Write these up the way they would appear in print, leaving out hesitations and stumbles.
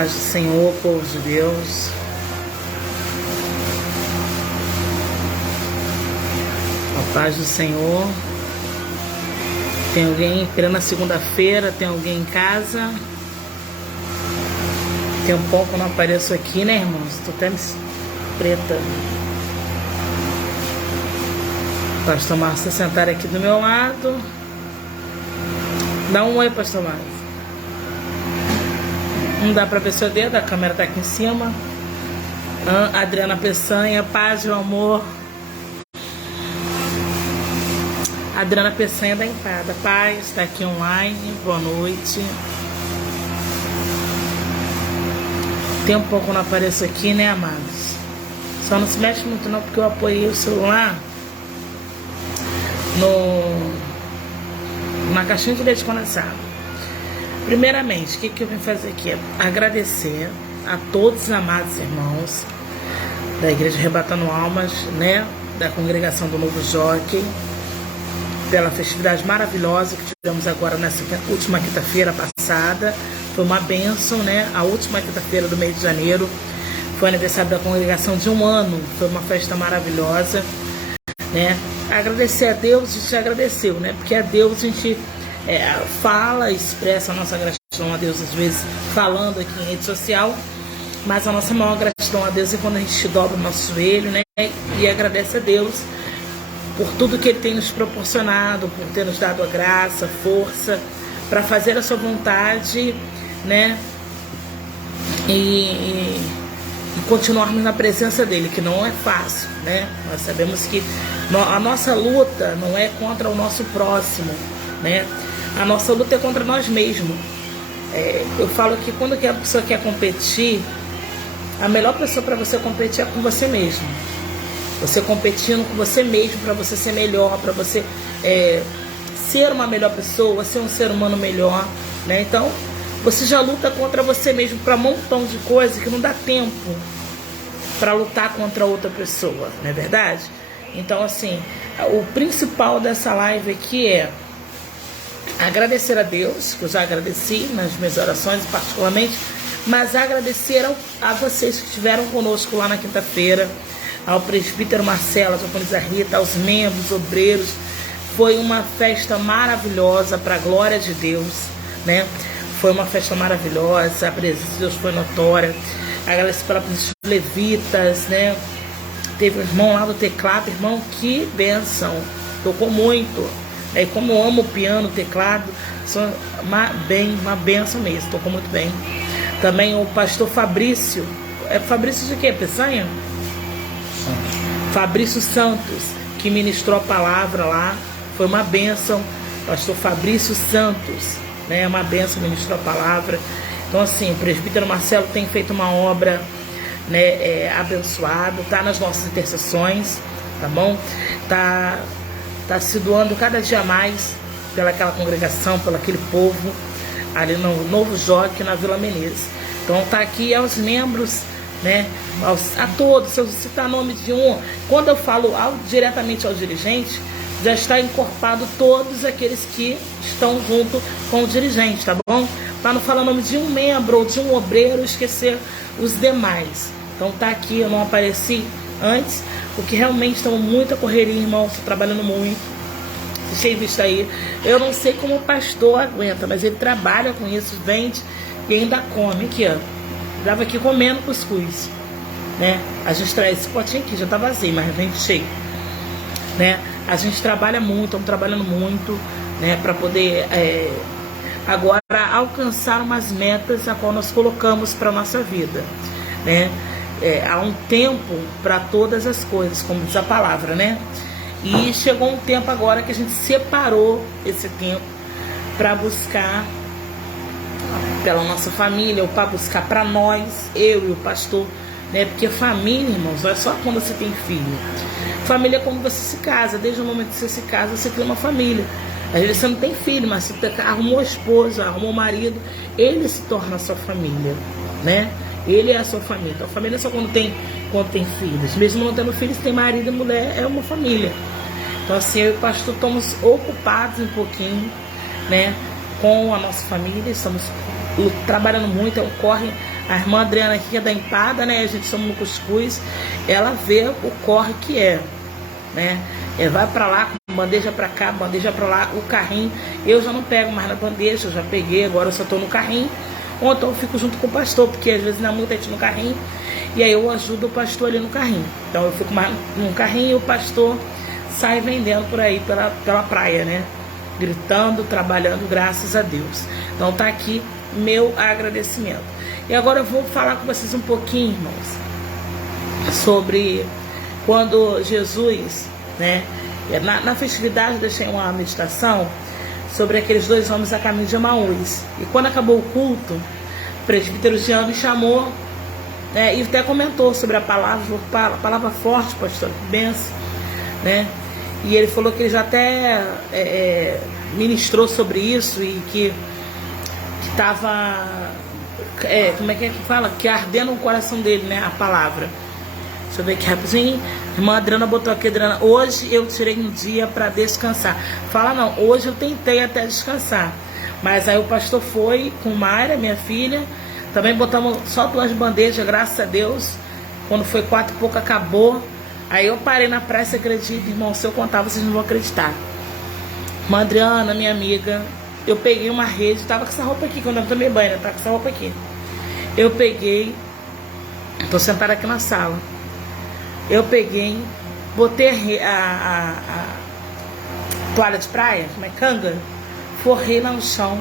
paz do Senhor, povo de Deus. A paz do Senhor. Tem alguém plena segunda-feira? Tem alguém em casa? Tem um pouco que eu não apareço aqui, né, irmãos? Tô até preta. Pastor Márcio sentar aqui do meu lado. Dá um oi, Pastor Márcio. Não dá pra ver seu dedo, a câmera tá aqui em cima. Adriana Peçanha, paz e amor. Adriana Peçanha da Empada, paz, está aqui online, boa noite. Tem um pouco que eu não apareço aqui, né, amados? Só não se mexe muito não, porque eu apoiei o celular na caixinha de leite condensado. Primeiramente, o que eu vim fazer aqui? Agradecer a todos os amados irmãos da Igreja Arrebatando Almas, né? Da congregação do Novo Jockey, pela festividade maravilhosa que tivemos agora nessa última quinta-feira passada. Foi uma bênção, né? A última quinta-feira do mês de janeiro foi aniversário da congregação de 1 ano. Foi uma festa maravilhosa, né? Agradecer a Deus, a gente agradeceu, né? Porque a Deus a gente fala, expressa a nossa gratidão a Deus, às vezes falando aqui em rede social, mas a nossa maior gratidão a Deus é quando a gente dobra o nosso joelho, né? E agradece a Deus por tudo que Ele tem nos proporcionado, por ter nos dado a graça, a força, para fazer a sua vontade, né? E continuarmos na presença dEle, que não é fácil, né? Nós sabemos que a nossa luta não é contra o nosso próximo, né? A nossa luta é contra nós mesmos. Eu falo que quando a pessoa quer competir, a melhor pessoa para você competir é com você mesmo. Você competindo com você mesmo para você ser melhor, para você ser uma melhor pessoa, ser um ser humano melhor, né? Então, você já luta contra você mesmo para um montão de coisa que não dá tempo para lutar contra outra pessoa, não é verdade? Então, assim, o principal dessa live aqui é agradecer a Deus, que eu já agradeci nas minhas orações particularmente, mas agradecer a vocês que estiveram conosco lá na quinta-feira, ao presbítero Marcelo, à diaconisa Rita, aos membros, obreiros. Foi uma festa maravilhosa para a glória de Deus, né? Foi uma festa maravilhosa, a presença de Deus foi notória. Agradeço pela presença dos levitas, né? Teve um irmão lá do teclado, irmão, que bênção, tocou muito. E como eu amo o piano, o teclado, uma bênção mesmo, tocou muito bem. Também o pastor Fabrício, Fabrício de quê? Peçanha? Fabrício Santos, que ministrou a palavra lá, foi uma bênção. Pastor Fabrício Santos, né? Uma bênção, ministrou a palavra. Então, assim, o presbítero Marcelo tem feito uma obra, né, abençoada, tá nas nossas intercessões, tá bom? Tá se doando cada dia mais pelaquela congregação, pelo aquele povo ali no Novo Jockey, na Vila Menezes. Então tá aqui aos membros, né, a todos. Se eu citar nome de um, quando eu falo diretamente aos dirigentes, já está encorpado todos aqueles que estão junto com o dirigente, tá bom? Para não falar o nome de um membro ou de um obreiro, esquecer os demais. Então tá aqui, eu não apareci antes, porque realmente estamos muita correria, irmão, estou trabalhando muito. Vocês têm visto aí, eu não sei como o pastor aguenta, mas ele trabalha com isso, vende e ainda come. Aqui, ó, estava aqui comendo cuscuz, né? A gente traz esse potinho aqui, já tá vazio, mas vem cheio, né? A gente trabalha muito, estamos trabalhando muito, né? Para poder agora alcançar umas metas a qual nós colocamos para nossa vida, né? Há um tempo para todas as coisas, como diz a palavra, né? E chegou um tempo agora que a gente separou esse tempo para buscar pela nossa família, ou para buscar para nós, eu e o pastor, né? Porque família, irmãos, não é só quando você tem filho. Família é quando você se casa. Desde o momento que você se casa, você cria uma família. Às vezes você não tem filho, mas você arrumou a esposa, arrumou o marido, ele se torna a sua família, né? Ele é a sua família. Então a família é só quando tem filhos. Mesmo não tendo filhos, tem marido e mulher, é uma família. Então assim, eu e o pastor estamos ocupados um pouquinho, né, com a nossa família. Estamos trabalhando muito, é um corre A irmã Adriana aqui, que é da empada, né? A gente somos no cuscuz. Ela vê o corre que é, né? Vai pra lá, bandeja pra cá, bandeja pra lá, o carrinho. Eu já não pego mais na bandeja, eu já peguei, agora eu só tô no carrinho. Ou então eu fico junto com o pastor, porque às vezes não é muita gente no carrinho. E aí eu ajudo o pastor ali no carrinho. Então eu fico mais no carrinho e o pastor sai vendendo por aí, pela praia, né? Gritando, trabalhando, graças a Deus. Então tá aqui meu agradecimento. E agora eu vou falar com vocês um pouquinho, irmãos, sobre quando Jesus, né? Na festividade eu deixei uma meditação sobre aqueles 2 homens a caminho de Emaús. E quando acabou o culto, o presbítero Jean me chamou, né, e até comentou sobre a palavra forte, pastor, que benção, né? E ele falou que ele já até ministrou sobre isso e que estava, como é que fala? Que ardendo no coração dele, né? A palavra. Deixa eu ver aqui rapidinho. A irmã Adriana botou aqui, Adriana, hoje eu tirei um dia para descansar. Fala não, hoje eu tentei até descansar. Mas aí o pastor foi com Mayra, minha filha. Também botamos só 2 bandejas, graças a Deus. Quando foi 4 e pouco, acabou. Aí eu parei na praia, você acredita, irmão? Se eu contar, vocês não vão acreditar. Irmã Adriana, minha amiga, eu peguei uma rede, tava com essa roupa aqui, quando eu tomei banho, né? Tava com essa roupa aqui. Eu peguei, tô sentada aqui na sala. Eu peguei, botei a toalha de praia, como é, canga, forrei lá no chão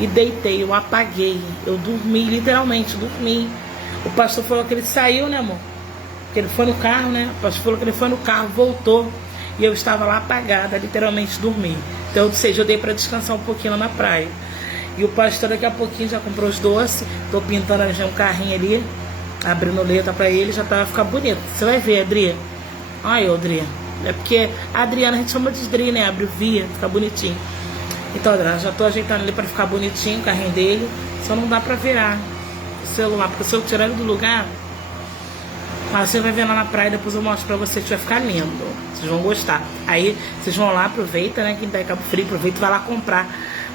e deitei, eu apaguei. Eu dormi, literalmente, dormi. O pastor falou que ele saiu, né, amor? Que ele foi no carro, né? O pastor falou que ele foi no carro, voltou. E eu estava lá apagada, literalmente dormi. Então, ou seja, eu dei para descansar um pouquinho lá na praia. E o pastor daqui a pouquinho já comprou os doces. Tô pintando já um carrinho ali, abrindo letra para ele, já tá, vai ficar bonito. Você vai ver, Adri. Olha eu, Adri. É porque a Adriana a gente chama de Adri, né? Abre via, fica bonitinho. Então, Adriana, já tô ajeitando ali para ficar bonitinho o carrinho dele. Só não dá para virar o celular, porque se eu tirar ele do lugar, mas você vai ver lá na praia, depois eu mostro pra vocês, que vai ficar lindo. Vocês vão gostar. Aí vocês vão lá, aproveita, né? Quem tá em Cabo Frio, aproveita e vai lá comprar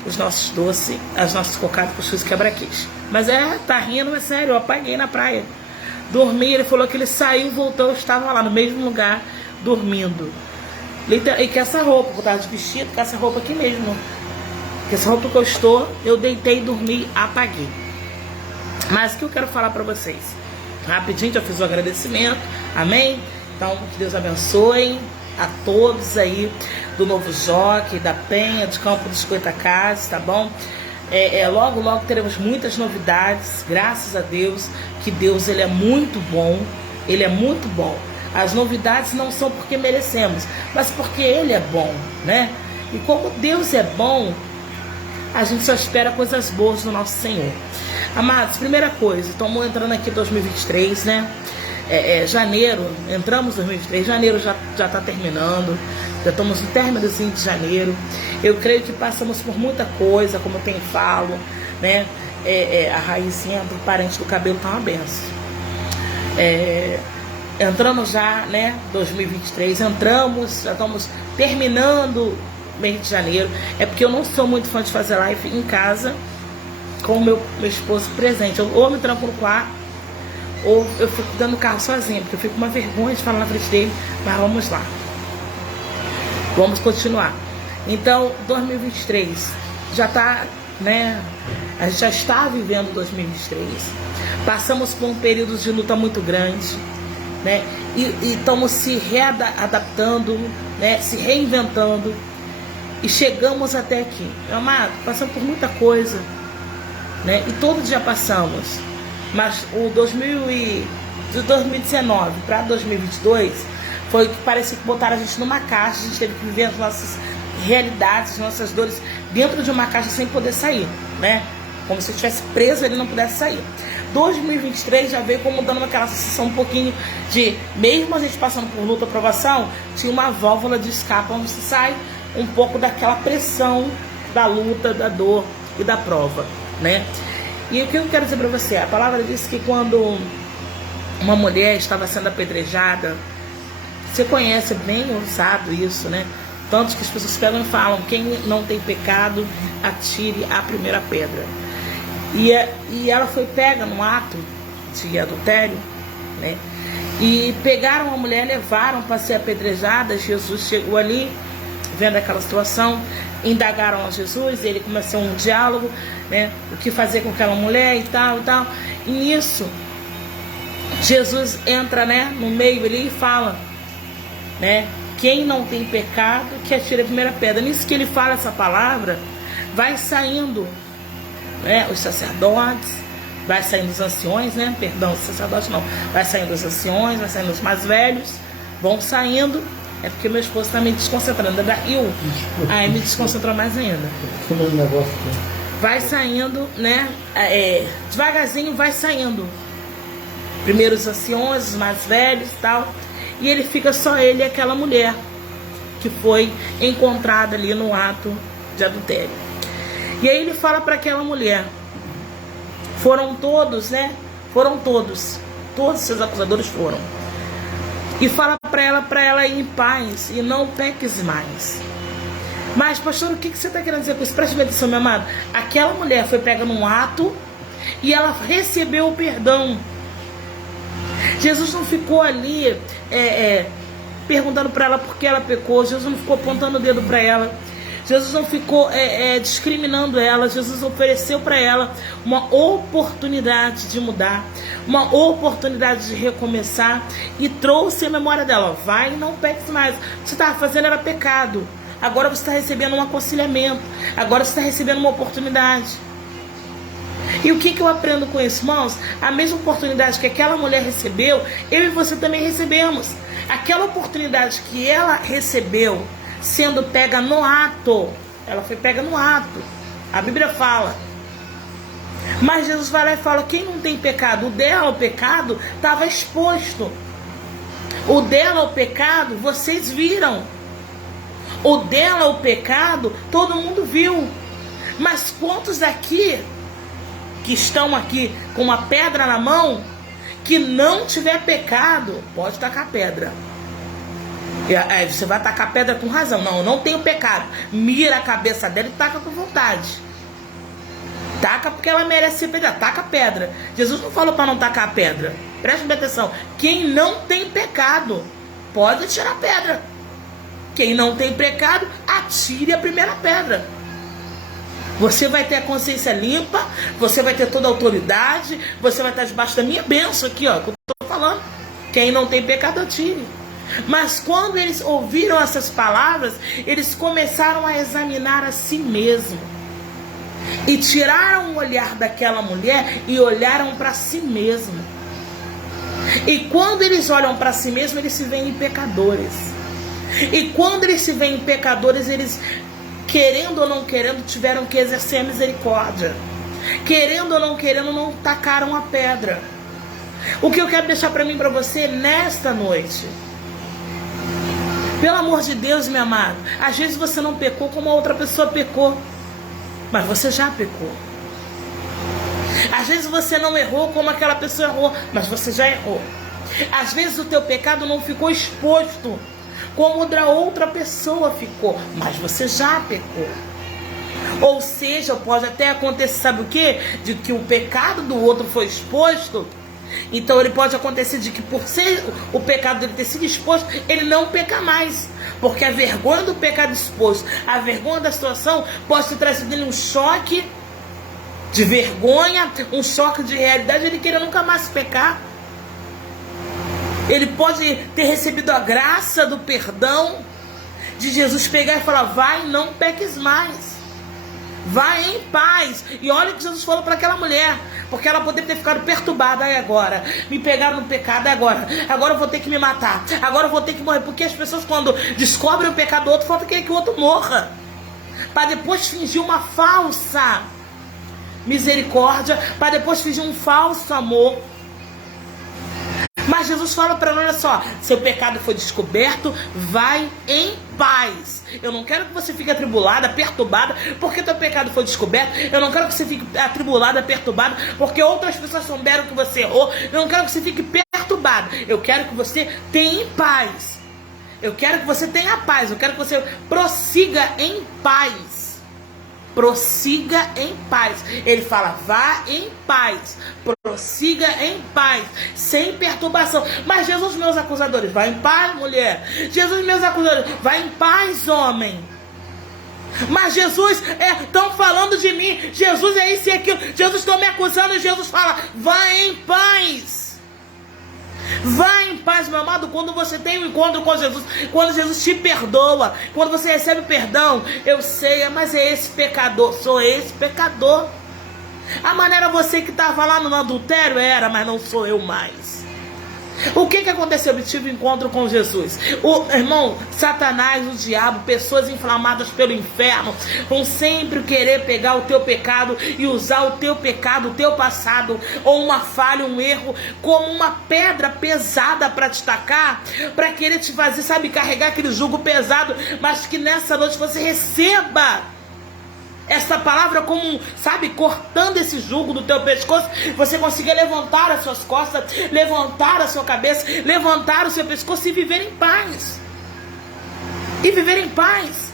os nossos doces, as nossas cocadas, cuscuz e quebra-queixo. Mas tá rindo, é sério, eu apaguei na praia. Dormi, ele falou que ele saiu, voltou, eu estava lá no mesmo lugar, dormindo. E com essa roupa, eu tava de vestido, com essa roupa aqui mesmo. Com essa roupa que eu estou, eu deitei, dormi, apaguei. Mas o que eu quero falar pra vocês? Rapidinho, já fiz o agradecimento, amém? Então, que Deus abençoe a todos aí do Novo Jockey, da Penha, de Campo dos Goitacazes, tá bom? Logo, logo teremos muitas novidades, graças a Deus, que Deus, ele é muito bom, ele é muito bom. As novidades não são porque merecemos, mas porque ele é bom, né? E como Deus é bom, a gente só espera coisas boas do nosso Senhor. Amados, primeira coisa, estamos entrando aqui em 2023, né? Janeiro, entramos em 2023, janeiro já está terminando, já estamos no términozinho de janeiro. Eu creio que passamos por muita coisa, como eu tenho falo, né? A raizinha do parente do cabelo tá uma benção. Entramos já, né? 2023, já estamos terminando o mês de janeiro. É porque eu não sou muito fã de fazer live em casa com o meu esposo presente. Eu ou me tranco no quarto, ou eu fico dando carro sozinha, porque eu fico com uma vergonha de falar na frente dele. Mas vamos lá, vamos continuar. Então, 2023 já está, né? A gente já está vivendo 2023. Passamos por um período de luta muito grande, né? E estamos se readaptando, né? Se reinventando. E chegamos até aqui. Meu amado, passamos por muita coisa, né? E todo dia passamos. Mas o de 2019 para 2022 foi que parecia que botaram a gente numa caixa. A gente teve que viver as nossas realidades, as nossas dores dentro de uma caixa sem poder sair, né? Como se eu estivesse preso e ele não pudesse sair. 2023 já veio como dando aquela sensação um pouquinho de, mesmo a gente passando por luta, provação, tinha uma válvula de escape onde se sai um pouco daquela pressão da luta, da dor e da prova, né? E o que eu quero dizer para você? A palavra diz que quando uma mulher estava sendo apedrejada, você conhece bem usado isso, né? Tanto que as pessoas pegam e falam: quem não tem pecado, atire a primeira pedra. E ela foi pega no ato de adultério, né? E pegaram a mulher, levaram para ser apedrejada. Jesus chegou ali, vendo aquela situação, indagaram a Jesus, ele começou um diálogo, né? O que fazer com aquela mulher e tal e tal. E nisso, Jesus entra, né, no meio ali e fala, né? Quem não tem pecado, que atire a primeira pedra. Nisso que ele fala essa palavra, vai saindo, né, os sacerdotes, vai saindo os anciões, né? Perdão, os sacerdotes não. Vai saindo os anciões, vai saindo os mais velhos, vão saindo. É porque meu esposo está me desconcentrando. Aí me desconcentrou mais ainda. Vai saindo, né? Devagarzinho vai saindo. Primeiro os anciões, os mais velhos e tal. E ele fica só ele e aquela mulher que foi encontrada ali no ato de adultério. E aí ele fala para aquela mulher: foram todos, né? Foram todos. Todos os seus acusadores foram. E fala para ela ir em paz e não peques mais. Mas, pastor, o que você está querendo dizer com isso? Preste atenção, meu amado. Aquela mulher foi pega num ato e ela recebeu o perdão. Jesus não ficou ali perguntando para ela por que ela pecou. Jesus não ficou apontando o dedo para ela. Jesus não ficou discriminando ela. Jesus ofereceu para ela uma oportunidade de mudar, uma oportunidade de recomeçar, e trouxe a memória dela: vai e não peques mais. O que você estava fazendo era pecado. Agora você está recebendo um aconselhamento. Agora você está recebendo uma oportunidade. E o que eu aprendo com isso, irmãos? A mesma oportunidade que aquela mulher recebeu, eu e você também recebemos. Aquela oportunidade que ela recebeu, sendo pega no ato, ela foi pega no ato, a Bíblia fala. Mas Jesus vai lá e fala: quem não tem pecado? O dela, o pecado, estava exposto. O dela, o pecado, vocês viram. O dela, o pecado, todo mundo viu. Mas quantos aqui, que estão aqui com uma pedra na mão, que não tiver pecado, pode tacar pedra. Aí você vai tacar pedra com razão. Não, eu não tenho pecado. Mira a cabeça dela e taca com vontade. Taca porque ela merece ser pedra. Taca pedra. Jesus não falou para não tacar a pedra. Preste bem atenção. Quem não tem pecado, pode tirar a pedra. Quem não tem pecado, atire a primeira pedra. Você vai ter a consciência limpa, você vai ter toda a autoridade, você vai estar debaixo da minha bênção aqui, ó, que eu estou falando. Quem não tem pecado, atire. Mas quando eles ouviram essas palavras, eles começaram a examinar a si mesmos. E tiraram o olhar daquela mulher e olharam para si mesmos. E quando eles olham para si mesmos, eles se veem pecadores. E quando eles se veem pecadores, eles, querendo ou não querendo, tiveram que exercer a misericórdia. Querendo ou não querendo, não tacaram a pedra. O que eu quero deixar para mim e para você nesta noite: pelo amor de Deus, meu amado, às vezes você não pecou como a outra pessoa pecou, mas você já pecou. Às vezes você não errou como aquela pessoa errou, mas você já errou. Às vezes o teu pecado não ficou exposto como da outra pessoa ficou, mas você já pecou. Ou seja, pode até acontecer, sabe o quê? De que o pecado do outro foi exposto. Então ele pode acontecer de que, por ser o pecado dele ter sido exposto, ele não peca mais. Porque a vergonha do pecado exposto, a vergonha da situação, pode ter trazido nele um choque de vergonha, um choque de realidade, ele queira nunca mais pecar. Ele pode ter recebido a graça do perdão de Jesus pegar e falar: vai, não peques mais. Vai em paz. E olha o que Jesus falou para aquela mulher, porque ela poderia ter ficado perturbada. Aí agora, me pegaram no pecado, agora eu vou ter que me matar, agora eu vou ter que morrer. Porque as pessoas, quando descobrem o pecado do outro, falam que o outro morra, para depois fingir uma falsa misericórdia, para depois fingir um falso amor. Mas Jesus fala para ela: olha só, seu pecado foi descoberto, vai em paz. Eu não quero que você fique atribulada, perturbada, porque teu pecado foi descoberto. Eu não quero que você fique atribulada, perturbada, porque outras pessoas souberam que você errou. Eu não quero que você fique perturbada. Eu quero que você tenha paz. Eu quero que você tenha paz. Eu quero que você prossiga em paz. prossiga em paz. Ele fala, vá em paz, prossiga em paz, sem perturbação. Mas Jesus, meus acusadores, vai em paz, mulher. Jesus, meus acusadores, vai em paz, homem. Mas Jesus, estão falando de mim, Jesus é isso e aquilo, Jesus estão me acusando, e Jesus fala, vai em paz. Vai em paz, meu amado. Quando você tem um encontro com Jesus, quando Jesus te perdoa, quando você recebe perdão, eu sei, mas é esse pecador, sou esse pecador. A maneira você que estava lá no adultério era, mas não sou eu mais. O que aconteceu? Eu tive um encontro com Jesus. Irmão, Satanás, o diabo, pessoas inflamadas pelo inferno, vão sempre querer pegar o teu pecado e usar o teu pecado, o teu passado, ou uma falha, um erro, como uma pedra pesada para te tacar, para querer te fazer, sabe, carregar aquele jugo pesado, mas que nessa noite você receba essa palavra como, sabe, cortando esse jugo do teu pescoço, você consiga levantar as suas costas, levantar a sua cabeça, levantar o seu pescoço e viver em paz. E viver em paz.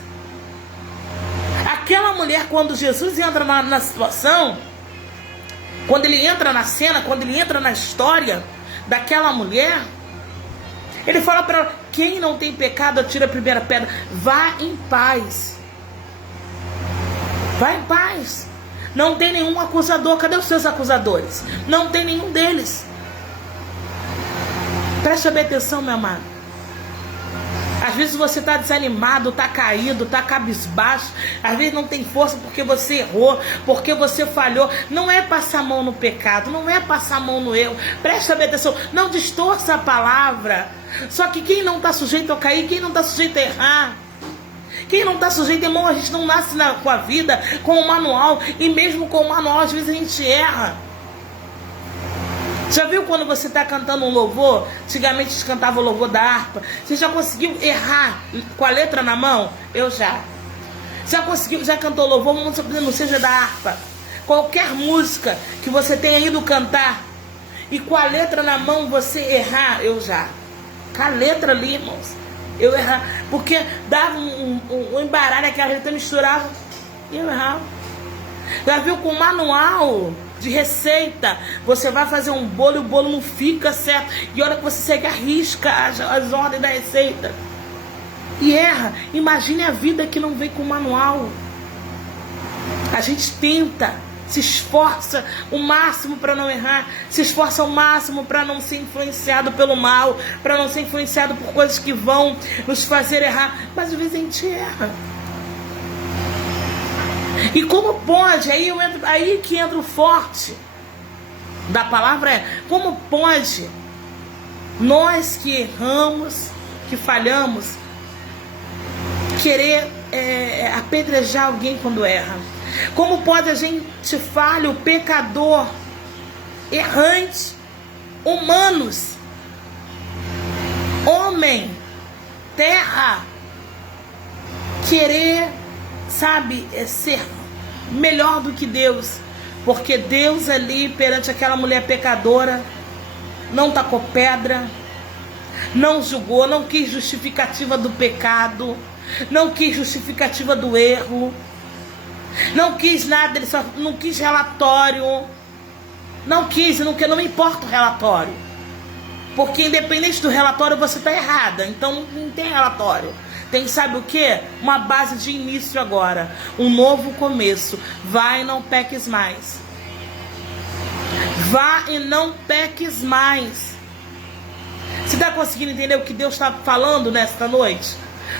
Aquela mulher, quando Jesus entra na situação, quando ele entra na cena, quando ele entra na história daquela mulher, ele fala para ela, quem não tem pecado, atira a primeira pedra. Vá em paz. Vai em paz. Não tem nenhum acusador. Cadê os seus acusadores? Não tem nenhum deles. Preste bem atenção, meu amado. Às vezes você está desanimado, está caído, está cabisbaixo. Às vezes não tem força porque você errou, porque você falhou. Não é passar a mão no pecado, não é passar a mão no erro. Preste bem atenção. Não distorça a palavra. Só que quem não está sujeito a cair, quem não está sujeito a errar, quem não está sujeito, irmão, a gente não nasce com a vida, com o manual. E mesmo com o manual, às vezes a gente erra. Já viu quando você está cantando um louvor? Antigamente a gente cantava o louvor da harpa. Você já conseguiu errar com a letra na mão? Eu já. Já cantou louvor, não seja da harpa. Qualquer música que você tenha ido cantar e com a letra na mão você errar, eu já. Com a letra ali, irmãos, eu errava, porque dava um embaralho, aquela letra misturava e eu errava. Já viu com o manual de receita, você vai fazer um bolo e o bolo não fica certo, e a hora que você segue, arrisca as ordens da receita e erra. Imagine a vida que não vem com o manual. A gente tenta, se esforça o máximo para não errar, se esforça o máximo para não ser influenciado pelo mal, para não ser influenciado por coisas que vão nos fazer errar, mas às vezes a gente erra. E como pode, aí que entra o forte da palavra, como pode nós que erramos, que falhamos, querer apedrejar alguém quando erra? Como pode a gente falha, o pecador, errante, humanos, homem, terra, querer, sabe, ser melhor do que Deus? Porque Deus ali perante aquela mulher pecadora não tacou pedra, não julgou, não quis justificativa do pecado, não quis justificativa do erro, não quis nada, ele só não quis relatório, não me importa o relatório, porque independente do relatório você está errada, então não tem relatório. Tem, sabe o que? Uma base de início agora, um novo começo. Vai e não peques mais. Vá e não peques mais. Você está conseguindo entender o que Deus está falando nesta noite?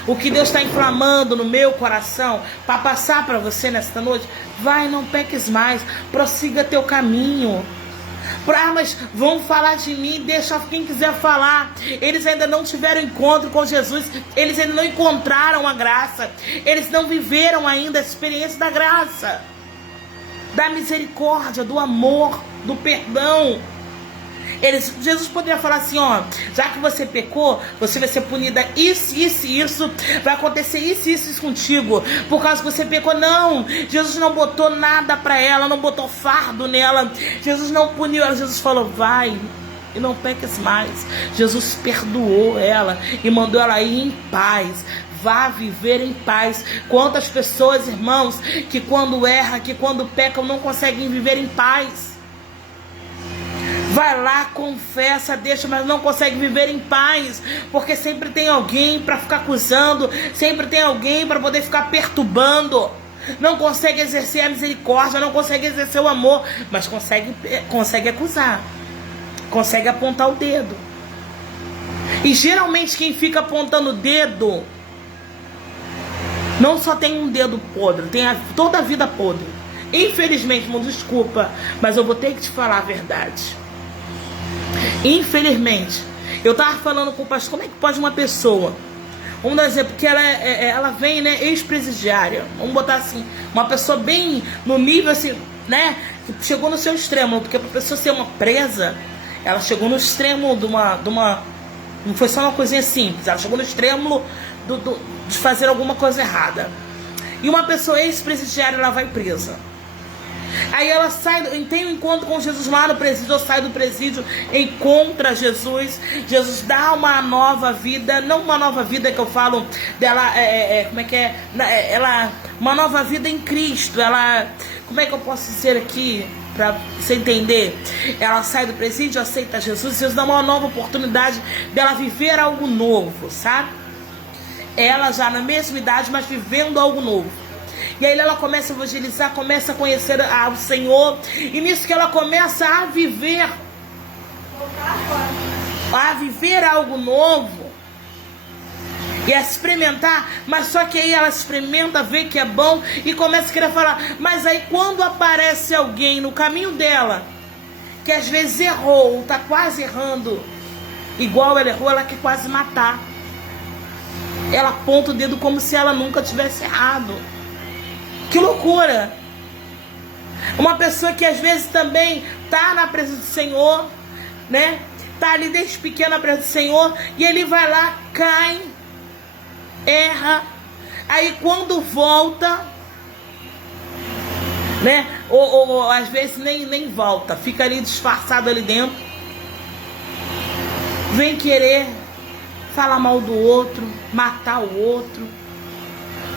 O que Deus está inflamando no meu coração para passar para você nesta noite? Vai e não peques mais. Prossiga teu caminho. Mas vão falar de mim, deixa quem quiser falar. Eles ainda não tiveram encontro com Jesus, eles ainda não encontraram a graça, eles não viveram ainda a experiência da graça, da misericórdia, do amor, do perdão. Jesus poderia falar assim, ó, já que você pecou, você vai ser punida isso, vai acontecer isso contigo, por causa que você pecou. Não, Jesus não botou nada pra ela, não botou fardo nela, Jesus não puniu ela, Jesus falou, vai e não peques mais. Jesus perdoou ela e mandou ela ir em paz. vá viver em paz. Quantas pessoas, irmãos, que quando erram, que quando pecam, não conseguem viver em paz. Vai lá, confessa, deixa, mas não consegue viver em paz, porque sempre tem alguém para ficar acusando, sempre tem alguém para poder ficar perturbando. Não consegue exercer a misericórdia, não consegue exercer o amor, mas consegue acusar, consegue apontar o dedo. E geralmente quem fica apontando o dedo não só tem um dedo podre, tem toda a vida podre. Infelizmente, irmão, desculpa, mas eu vou ter que te falar a verdade. Infelizmente, eu tava falando com o pastor, como é que pode uma pessoa, vamos dar exemplo, que ela vem, né, ex-presidiária, vamos botar assim, uma pessoa bem no nível assim, né, que chegou no seu extremo, porque pra pessoa ser uma presa, ela chegou no extremo de uma não foi só uma coisinha simples, ela chegou no extremo de fazer alguma coisa errada. E uma pessoa ex-presidiária, ela vai presa. Aí ela tem um encontro com Jesus lá no presídio, ou sai do presídio, encontra Jesus. Jesus dá uma nova vida, não uma nova vida que eu falo dela, como é que é? Uma nova vida em Cristo. Ela, como é que eu posso dizer aqui, para você entender? Ela sai do presídio, aceita Jesus, Jesus dá uma nova oportunidade dela viver algo novo, sabe? Ela já na mesma idade, mas vivendo algo novo. E aí ela começa a evangelizar, começa a conhecer o Senhor. E nisso que ela começa a viver algo novo. E a experimentar. Mas só que aí ela experimenta, vê que é bom e começa a querer falar. Mas aí quando aparece alguém no caminho dela, que às vezes errou, está quase errando, igual ela errou, ela quer quase matar. Ela aponta o dedo como se ela nunca tivesse errado. Que loucura! Uma pessoa que às vezes também tá na presença do Senhor, né? Tá ali desde pequena na presença do Senhor, e ele vai lá, cai, erra, aí quando volta, né? Ou às vezes nem volta, fica ali disfarçado ali dentro, vem querer falar mal do outro, matar o outro.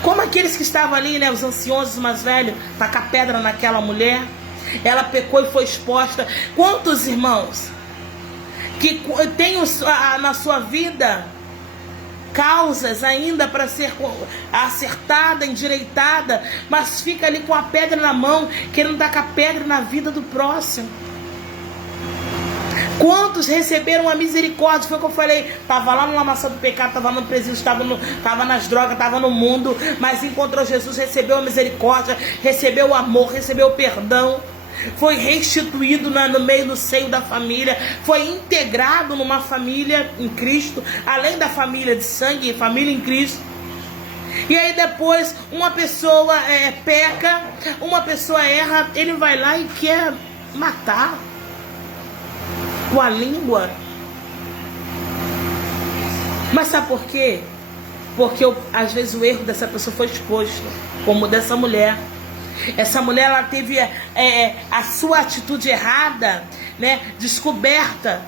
Como aqueles que estavam ali, né, os anciões, os mais velhos, tacar pedra naquela mulher. Ela pecou e foi exposta. Quantos irmãos que tem na sua vida causas ainda para ser acertada, endireitada, mas fica ali com a pedra na mão, querendo tacar pedra na vida do próximo? Quantos receberam a misericórdia? Foi o que eu falei. Estava lá no lamaçal do pecado, estava no presídio, estava nas drogas, estava no mundo, mas encontrou Jesus, recebeu a misericórdia, recebeu o amor, recebeu o perdão, foi restituído no meio do seio da família, foi integrado numa família em Cristo, além da família de sangue, família em Cristo. E aí depois uma pessoa peca, uma pessoa erra, ele vai lá e quer matar com a língua. Mas sabe por quê? Porque às vezes o erro dessa pessoa foi exposto, como dessa mulher. Essa mulher, ela teve a sua atitude errada, né, descoberta.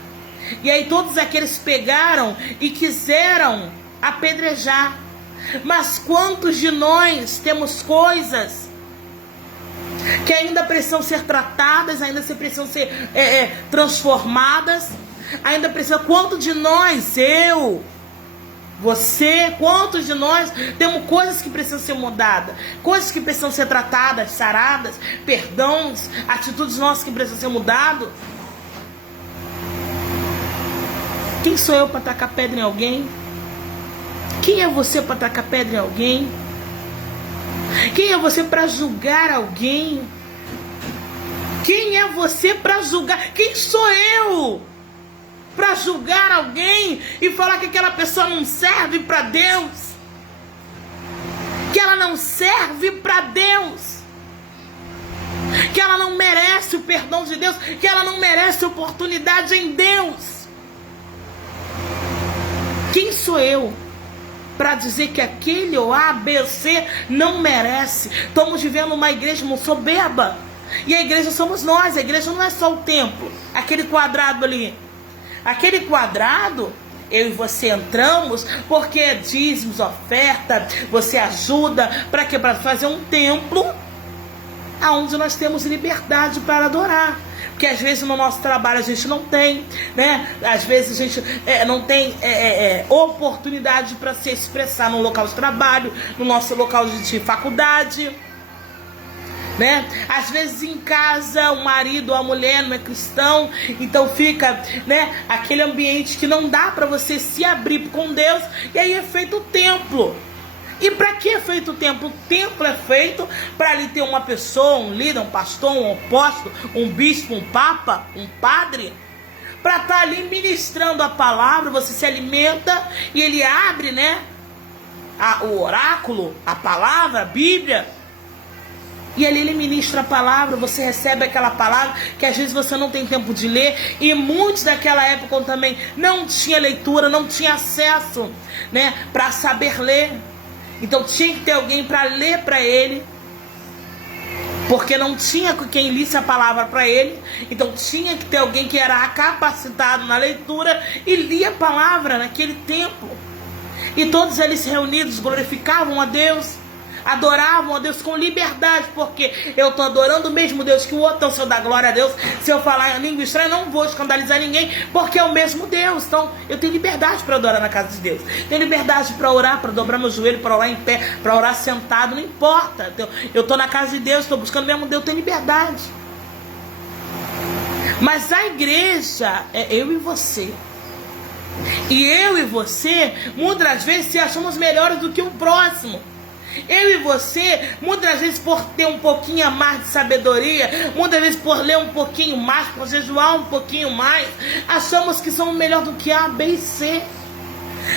E aí todos aqueles pegaram e quiseram apedrejar. Mas quantos de nós temos coisas que ainda precisam ser tratadas, ainda precisam ser transformadas, ainda precisa. Quanto de nós, eu, você, quantos de nós temos coisas que precisam ser mudadas, coisas que precisam ser tratadas, saradas, perdões, atitudes nossas que precisam ser mudadas? Quem sou eu para tacar pedra em alguém? Quem é você para tacar pedra em alguém? Quem é você para julgar alguém? Quem é você para julgar? Quem sou eu para julgar alguém e falar que aquela pessoa não serve para Deus? Que ela não serve para Deus? Que ela não merece o perdão de Deus? Que ela não merece oportunidade em Deus? Quem sou eu para dizer que aquele ou A, B, C não merece? Estamos vivendo uma igreja soberba. E a igreja somos nós. A igreja não é só o templo, aquele quadrado ali. Aquele quadrado eu e você entramos porque dízimos, oferta, você ajuda, para quê? Para fazer um templo aonde nós temos liberdade para adorar. Porque às vezes no nosso trabalho a gente não tem, né? Às vezes a gente não tem oportunidade para se expressar no local de trabalho, no nosso local de faculdade, né? Às vezes em casa o marido ou a mulher não é cristão, então fica, né, aquele ambiente que não dá para você se abrir com Deus, e aí é feito o templo. E para que é feito o templo? O templo é feito para ali ter uma pessoa, um líder, um pastor, um apóstolo, um bispo, um papa, um padre, para estar ali ministrando a palavra. Você se alimenta e ele abre, né, o oráculo, a palavra, a Bíblia, e ali ele ministra a palavra. Você recebe aquela palavra que às vezes você não tem tempo de ler, e muitos daquela época também não tinha leitura, não tinha acesso, né, para saber ler. Então tinha que ter alguém para ler para ele, porque não tinha quem lisse a palavra para ele. Então tinha que ter alguém que era capacitado na leitura e lia a palavra naquele tempo. E todos eles reunidos glorificavam a Deus, adoravam a Deus com liberdade, porque eu estou adorando o mesmo Deus que o outro. Então se eu dar glória a Deus, se eu falar em língua estranha, não vou escandalizar ninguém, porque é o mesmo Deus. Então eu tenho liberdade para adorar na casa de Deus, tenho liberdade para orar, para dobrar meu joelho, para orar em pé, para orar sentado, não importa. Eu estou na casa de Deus, estou buscando o mesmo Deus, eu tenho liberdade. Mas a igreja é eu e você. E eu e você, muitas das vezes, se achamos melhores do que o próximo. Eu e você, muitas vezes por ter um pouquinho a mais de sabedoria, muitas vezes por ler um pouquinho mais, por jejuar um pouquinho mais, achamos que somos melhor do que A, B e C.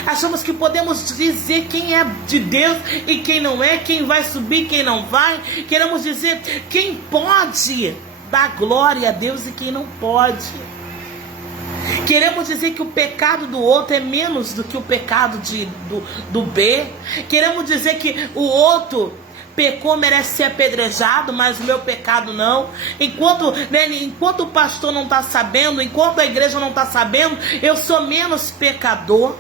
Achamos que podemos dizer quem é de Deus e quem não é, quem vai subir, quem não vai. Queremos dizer quem pode dar glória a Deus e quem não pode. Queremos dizer que o pecado do outro é menos do que o pecado do B. Queremos dizer que o outro pecou, merece ser apedrejado, mas o meu pecado não. Enquanto o pastor não está sabendo, enquanto a igreja não está sabendo, eu sou menos pecador.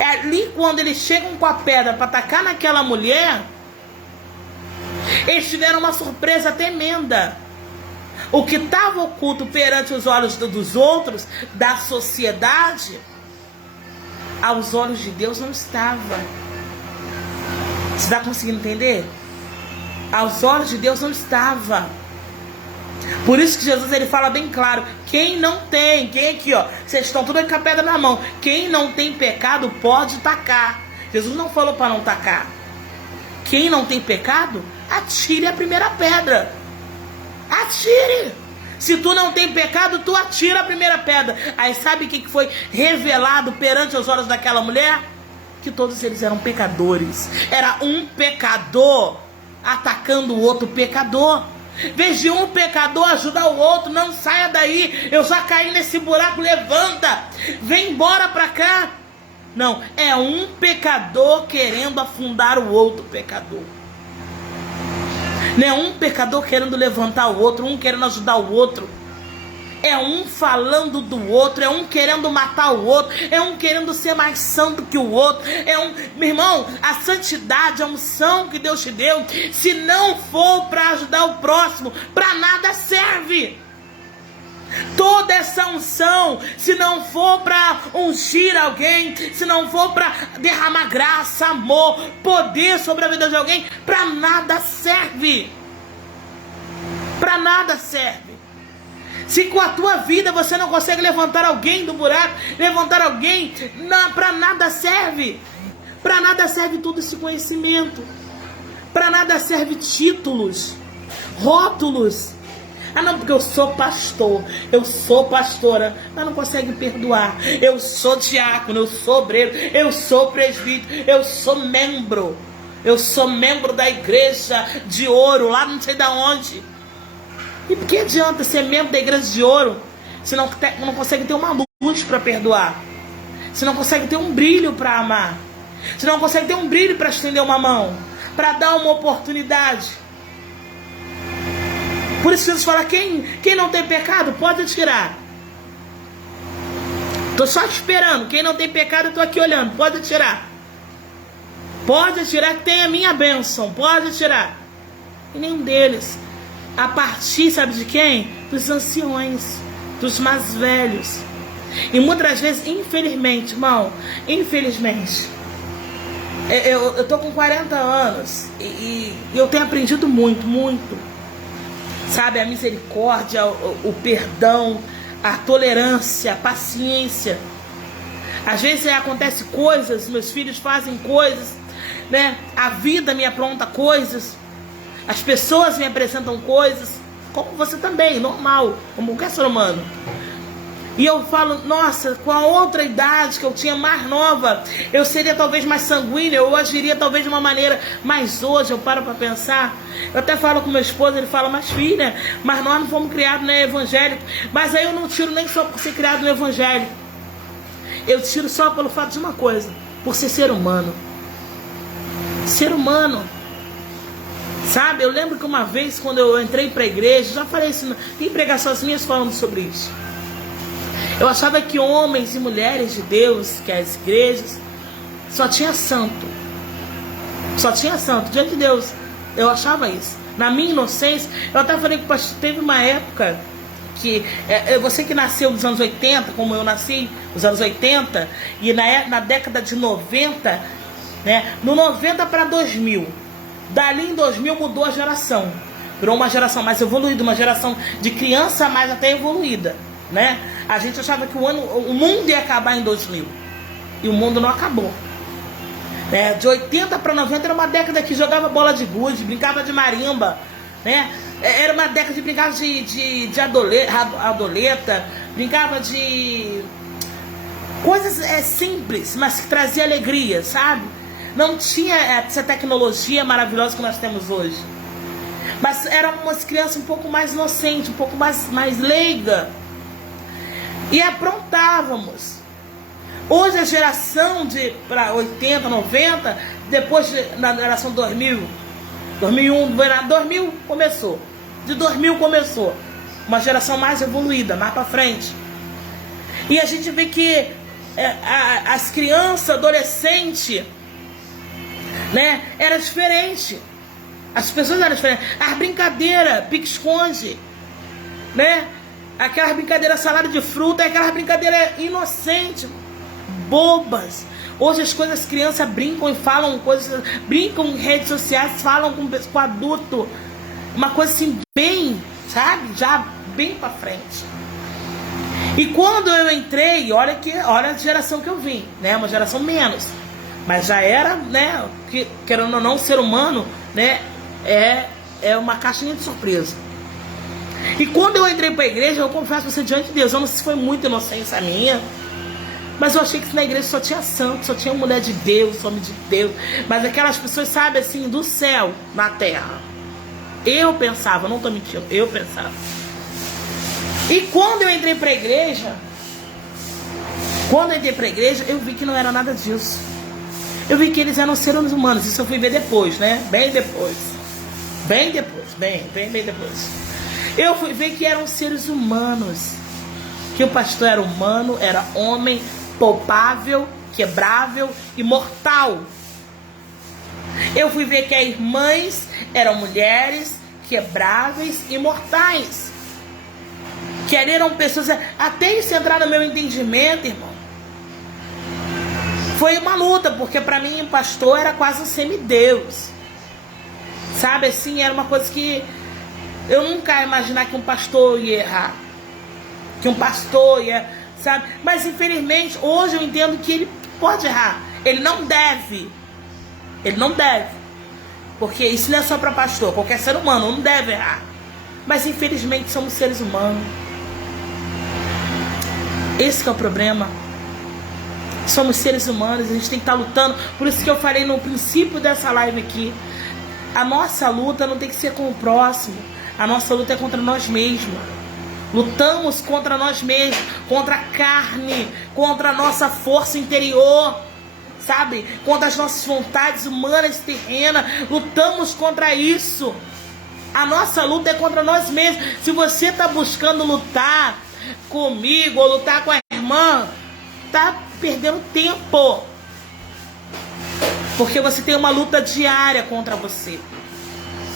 É ali quando eles chegam com a pedra para atacar naquela mulher, eles tiveram uma surpresa tremenda. O que estava oculto perante os olhos dos outros, da sociedade, aos olhos de Deus não estava. Você está conseguindo entender? Aos olhos de Deus não estava. Por isso que Jesus ele fala bem claro: quem não tem, quem aqui, ó, vocês estão tudo com a pedra na mão, quem não tem pecado pode tacar. Jesus não falou para não tacar. Quem não tem pecado, atire a primeira pedra. Atire. Se tu não tem pecado, tu atira a primeira pedra. Aí sabe o que foi revelado perante os olhos daquela mulher? Que todos eles eram pecadores. Era um pecador atacando o outro pecador. Veja um pecador ajudar o outro. Não saia daí, eu já caí nesse buraco, levanta, vem embora pra cá. Não, é um pecador querendo afundar o outro pecador. Não é um pecador querendo levantar o outro, um querendo ajudar o outro. É um falando do outro, é um querendo matar o outro, é um querendo ser mais santo que o outro. Meu irmão, a santidade, a unção que Deus te deu, se não for para ajudar o próximo, para nada serve. Toda essa unção, se não for para ungir alguém, se não for para derramar graça, amor, poder sobre a vida de alguém, para nada serve. Para nada serve. Se com a tua vida você não consegue levantar alguém do buraco, levantar alguém, para nada serve. Para nada serve todo esse conhecimento. Para nada serve títulos, rótulos. Ah não, porque eu sou pastor, eu sou pastora, mas não consegue perdoar. Eu sou diácono, eu sou obreiro, eu sou presbítero, eu sou membro da igreja de ouro, lá não sei da onde. E por que adianta ser membro da igreja de ouro se não consegue ter uma luz para perdoar? Se não consegue ter um brilho para amar? Se não consegue ter um brilho para estender uma mão, para dar uma oportunidade? Por isso Jesus fala: quem não tem pecado pode tirar. Tô só esperando. Quem não tem pecado, eu tô aqui olhando. Pode tirar. Pode tirar que tem a minha bênção. Pode tirar. E nenhum deles. A partir, sabe de quem? Dos anciões. Dos mais velhos. E muitas vezes, infelizmente, irmão, infelizmente, eu tô com 40 anos e eu tenho aprendido muito, muito. Sabe, a misericórdia, o perdão, a tolerância, a paciência. Às vezes acontece coisas, meus filhos fazem coisas, né? A vida me apronta coisas, as pessoas me apresentam coisas, como você também, normal, como qualquer ser humano. E eu falo, nossa, com a outra idade que eu tinha mais nova, eu seria talvez mais sanguínea, eu agiria talvez de uma maneira, mas hoje eu paro para pensar, eu até falo com meu esposo, ele fala, mas filha, mas nós não fomos criados no evangélico, mas aí eu não tiro nem só por ser criado no evangélico, eu tiro só pelo fato de uma coisa, por ser humano. Ser humano. Sabe, eu lembro que uma vez quando eu entrei para a igreja, já falei isso, tem pregações minhas falando sobre isso. Eu achava que homens e mulheres de Deus, que as igrejas, só tinha santo. Só tinha santo, diante de Deus. Eu achava isso. Na minha inocência, eu até falei que teve uma época que, você que nasceu nos anos 80, como eu nasci nos anos 80, e na década de 90, né, no 90 para 2000, dali em 2000 mudou a geração. Virou uma geração mais evoluída, uma geração de criança mais até evoluída. Né? A gente achava que o mundo ia acabar em 2000 e o mundo não acabou, né? De 80 para 90 era uma década que jogava bola de gude, brincava de marimba, né? Era uma década de brincar de adoleta, brincava de coisas simples, mas que trazia alegria, sabe? Não tinha essa tecnologia maravilhosa que nós temos hoje, mas eram umas crianças um pouco mais inocentes, um pouco mais leiga. E aprontávamos. Hoje a geração de para 80, 90, depois na geração 2000, 2001, 2000 começou. De 2000 começou. Uma geração mais evoluída, mais para frente. E a gente vê que as crianças, adolescentes, né, era diferente. As pessoas eram diferentes. As brincadeiras, pique-esconde, né? Aquelas brincadeiras salada de fruta, aquelas brincadeiras inocentes, bobas. Hoje as coisas, as crianças brincam e falam coisas, brincam em redes sociais, falam com adulto. Uma coisa assim bem, sabe? Já bem pra frente. E quando eu entrei, olha a geração que eu vim, né? Uma geração menos. Mas já era, né? Querendo ou não, ser humano, né? É uma caixinha de surpresa. E quando eu entrei para a igreja, eu confesso pra você diante de Deus, eu não sei se foi muita inocência minha, mas eu achei que na igreja só tinha santo, só tinha mulher de Deus, homem de Deus, mas aquelas pessoas, sabe, assim, do céu na terra. Eu pensava, não tô mentindo, eu pensava. E quando eu entrei para a igreja, eu vi que não era nada disso. Eu vi que eles eram seres humanos, isso eu fui ver depois, né? Bem depois. Bem depois. Eu fui ver que eram seres humanos. Que o pastor era humano, era homem, poupável, quebrável e mortal. Eu fui ver que as irmãs eram mulheres quebráveis e mortais. Que eram pessoas... Até isso entrar no meu entendimento, irmão, foi uma luta, porque para mim o pastor era quase um semideus. Sabe, assim, era uma coisa que... Eu nunca ia imaginar que um pastor ia errar. Que um pastor ia, sabe? Mas infelizmente, hoje eu entendo que ele pode errar. Ele não deve. Ele não deve. Porque isso não é só para pastor. Qualquer ser humano não deve errar. Mas infelizmente somos seres humanos. Esse que é o problema. Somos seres humanos, a gente tem que estar lutando. Por isso que eu falei no princípio dessa live aqui. A nossa luta não tem que ser com o próximo. A nossa luta é contra nós mesmos. Lutamos contra nós mesmos, contra a carne, contra a nossa força interior, sabe? Contra as nossas vontades humanas terrenas. Lutamos contra isso. A nossa luta é contra nós mesmos. Se você está buscando lutar comigo ou lutar com a irmã, tá perdendo tempo. Porque você tem uma luta diária contra você.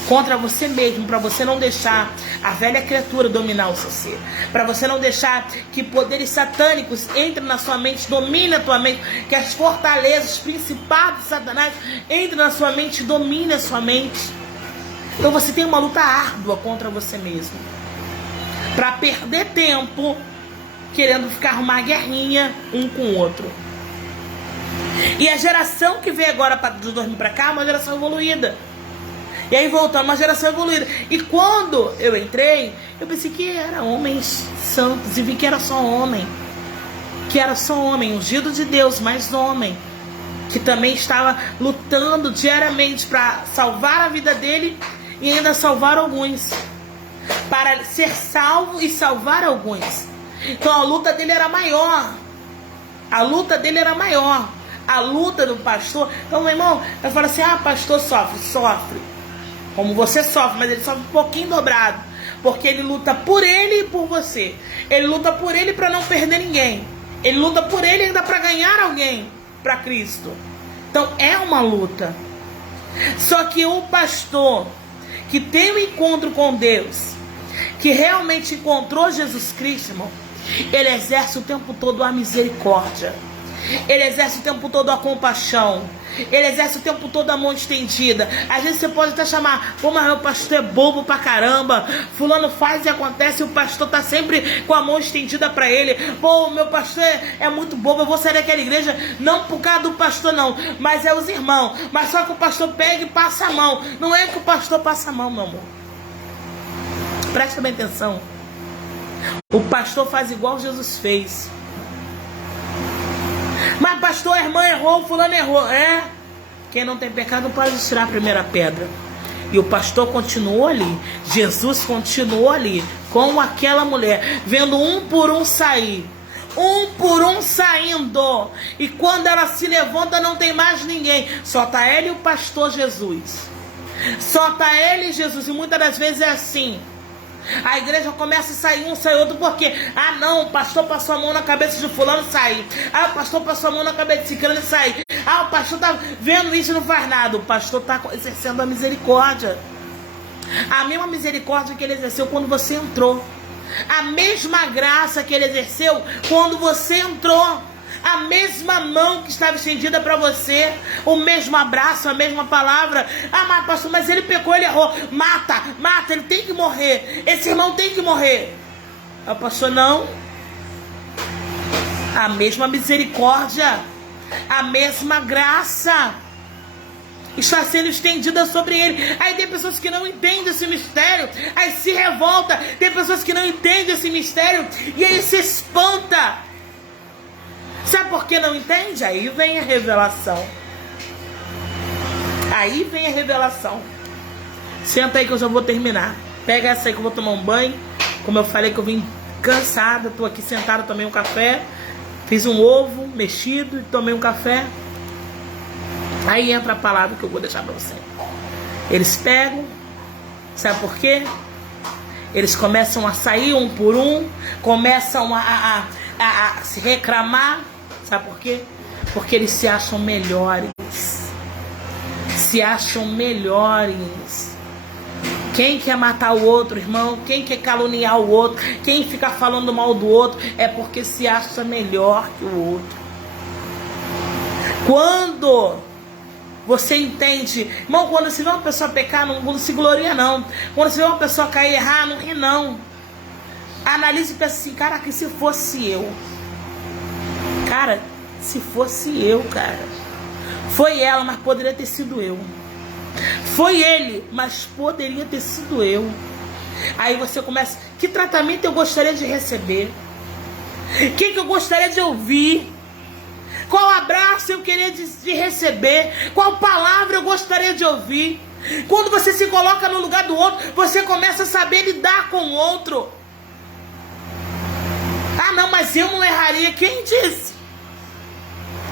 Contra você mesmo, para você não deixar a velha criatura dominar o seu ser. Para você não deixar que poderes satânicos entrem na sua mente, dominem a tua mente. Que as fortalezas, principados de Satanás entrem na sua mente e dominem a sua mente. Então você tem uma luta árdua contra você mesmo. Para perder tempo, querendo ficar uma guerrinha um com o outro. E a geração que veio agora de 2000 para cá é uma geração evoluída. E aí voltando, uma geração evoluída. E quando eu entrei, eu pensei que era homens santos. E vi que era só homem. Que era só homem, ungido de Deus, mas homem. Que também estava lutando diariamente para salvar a vida dele e ainda salvar alguns. Para ser salvo e salvar alguns. Então a luta dele era maior. A luta dele era maior. A luta do pastor. Então, meu irmão, eu falo assim: ah, pastor sofre. Como você sofre, mas ele sofre um pouquinho dobrado. Porque ele luta por ele e por você. Ele luta por ele para não perder ninguém. Ele luta por ele ainda para ganhar alguém para Cristo. Então é uma luta. Só que o pastor que tem um encontro com Deus, que realmente encontrou Jesus Cristo, irmão, ele exerce o tempo todo a misericórdia. Ele exerce o tempo todo a compaixão. Ele exerce o tempo todo a mão estendida. Às vezes você pode até chamar: pô, mas o pastor é bobo pra caramba. Fulano faz e acontece e o pastor tá sempre com a mão estendida pra ele. Pô, meu pastor é muito bobo, eu vou sair daquela igreja. Não por causa do pastor não, mas é os irmãos. Mas só que o pastor pega e passa a mão. Não é que o pastor passa a mão, meu amor. Presta bem atenção. O pastor faz igual Jesus fez. Mas pastor, a irmã errou, fulano errou. É? Quem não tem pecado pode tirar a primeira pedra. E o pastor continuou ali. Jesus continuou ali com aquela mulher, vendo um por um sair. Um por um saindo. E quando ela se levanta, não tem mais ninguém. Só tá ele e o pastor Jesus. Só tá ele e Jesus. E muitas das vezes é assim. A igreja começa a sair um, sai outro, porque ah não, o pastor passou a mão na cabeça de fulano, sai. Ah, o pastor passou a mão na cabeça de ciclano e sai. Ah, o pastor tá vendo isso e não faz nada. O pastor tá exercendo a misericórdia. A mesma misericórdia que ele exerceu quando você entrou. A mesma graça que ele exerceu quando você entrou. A mesma mão que estava estendida para você, o mesmo abraço, a mesma palavra. Ah, mas pastor, mas ele pecou, ele errou. Mata, ele tem que morrer. Esse irmão tem que morrer. Ah, pastor, não. A mesma misericórdia, a mesma graça está sendo estendida sobre ele. Aí tem pessoas que não entendem esse mistério, aí se revolta. Tem pessoas que não entendem esse mistério e aí se espanta. Sabe por que não entende? Aí vem a revelação. Aí vem a revelação. Senta aí que eu já vou terminar. Pega essa aí que eu vou tomar um banho. Como eu falei que eu vim cansada, tô aqui sentada, tomei um café. Fiz um ovo mexido e tomei um café. Aí entra a palavra que eu vou deixar pra você. Eles pegam. Sabe por quê? Eles começam a sair um por um. Começam a se reclamar. Sabe por quê? Porque eles se acham melhores. Se acham melhores. Quem quer matar o outro, irmão? Quem quer caluniar o outro? Quem fica falando mal do outro? É porque se acha melhor que o outro. Quando você entende, irmão, quando você vê uma pessoa pecar, não se gloria não. Quando você vê uma pessoa cair e errar, não ri não. Analise e pensa assim: caraca, se fosse eu? Cara, se fosse eu, cara. Foi ela, mas poderia ter sido eu. Foi ele, mas poderia ter sido eu. Aí você começa: que tratamento eu gostaria de receber? Quem que eu gostaria de ouvir? Qual abraço eu queria de receber? Qual palavra eu gostaria de ouvir? Quando você se coloca no lugar do outro, você começa a saber lidar com o outro. Ah não, mas eu não erraria. Quem disse?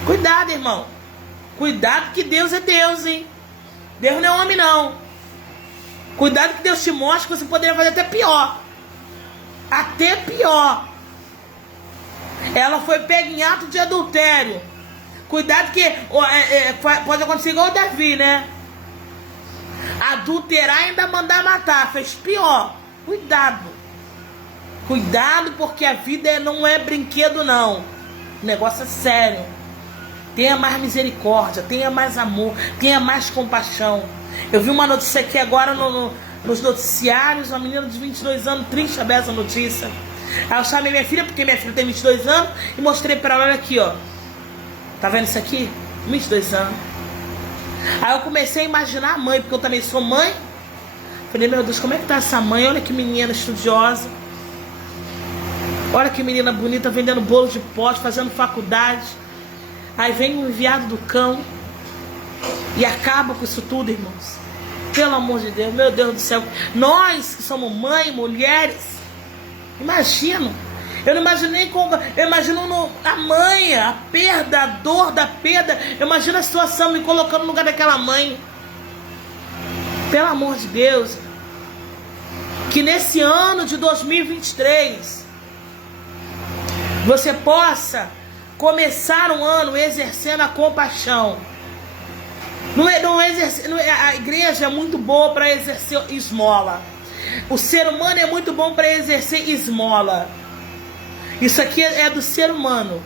Cuidado, irmão. Cuidado que Deus é Deus, hein? Deus não é homem, não. Cuidado que Deus te mostra que você poderia fazer até pior. Até pior. Ela foi pega em ato de adultério. Cuidado que pode acontecer igual o Davi, né? Adulterar e ainda mandar matar. Fez pior. Cuidado. Cuidado, porque a vida não é brinquedo, não. O negócio é sério. Tenha mais misericórdia, tenha mais amor, tenha mais compaixão. Eu vi uma notícia aqui agora nos noticiários, uma menina de 22 anos, triste a essa notícia. Aí eu chamei minha filha, porque minha filha tem 22 anos, e mostrei pra ela, olha aqui, ó. Tá vendo isso aqui? 22 anos. Aí eu comecei a imaginar a mãe, porque eu também sou mãe. Falei, meu Deus, como é que tá essa mãe? Olha que menina estudiosa. Olha que menina bonita, vendendo bolo de pote, fazendo faculdade. Aí vem um enviado do cão e acaba com isso tudo, irmãos. Pelo amor de Deus, meu Deus do céu. Nós que somos mãe, mulheres, imagino. Eu não imaginei como. Eu imagino a mãe, a perda, a dor da perda. Eu imagino a situação, me colocando no lugar daquela mãe. Pelo amor de Deus. Que nesse ano de 2023 você possa começar um ano exercendo a compaixão. A igreja é muito boa para exercer esmola. O ser humano é muito bom para exercer esmola. Isso aqui é do ser humano.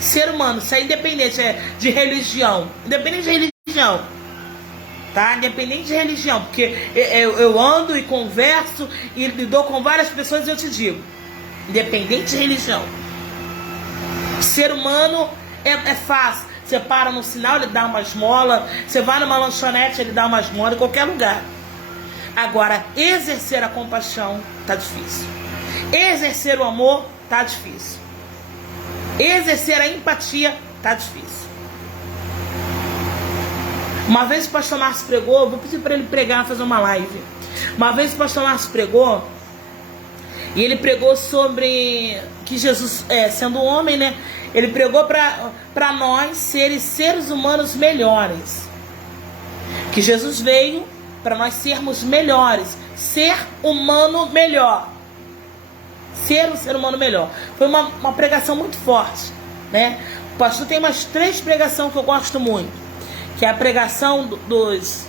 Ser humano, isso é independente de religião. Independente de religião. Tá? Independente de religião. Porque eu ando e converso e lido com várias pessoas e eu te digo. Independente de religião. Ser humano é fácil. Você para no sinal, ele dá uma esmola. Você vai numa lanchonete, ele dá uma esmola em qualquer lugar. Agora, exercer a compaixão tá difícil. Exercer o amor tá difícil. Exercer a empatia tá difícil. Uma vez o pastor Márcio pregou, vou pedir para ele pregar, fazer uma live. Uma vez o pastor Márcio pregou, e ele pregou sobre que Jesus, sendo homem, né? Ele pregou para nós seres humanos melhores. Que Jesus veio para nós sermos melhores. Ser humano melhor. Ser um ser humano melhor. Foi uma pregação muito forte, né? O pastor tem umas 3 pregações que eu gosto muito. Que é a pregação dos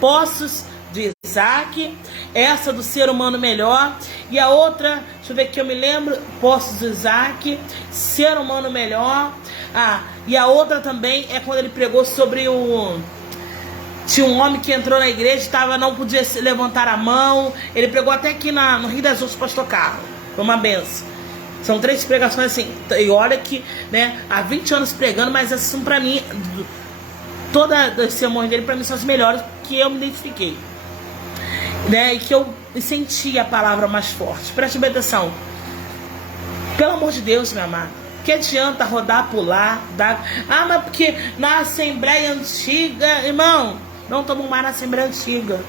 poços de Isaac, essa do ser humano melhor, e a outra, deixa eu ver que eu me lembro, Poços de Isaac, ser humano melhor. E a outra também é quando ele pregou sobre tinha um homem que entrou na igreja, não podia levantar a mão. Ele pregou até aqui no Rio das Ostras, pastor Carlos. Foi uma benção. São 3 pregações assim, e olha que, né, há 20 anos pregando, mas essas são pra mim, todas as sermões dele pra mim são as melhores que eu me identifiquei, né, e que eu senti a palavra mais forte. Preste bem atenção. Pelo amor de Deus, meu amado, que adianta rodar, pular, mas porque na Assembleia Antiga, irmão, não estamos mais na Assembleia Antiga.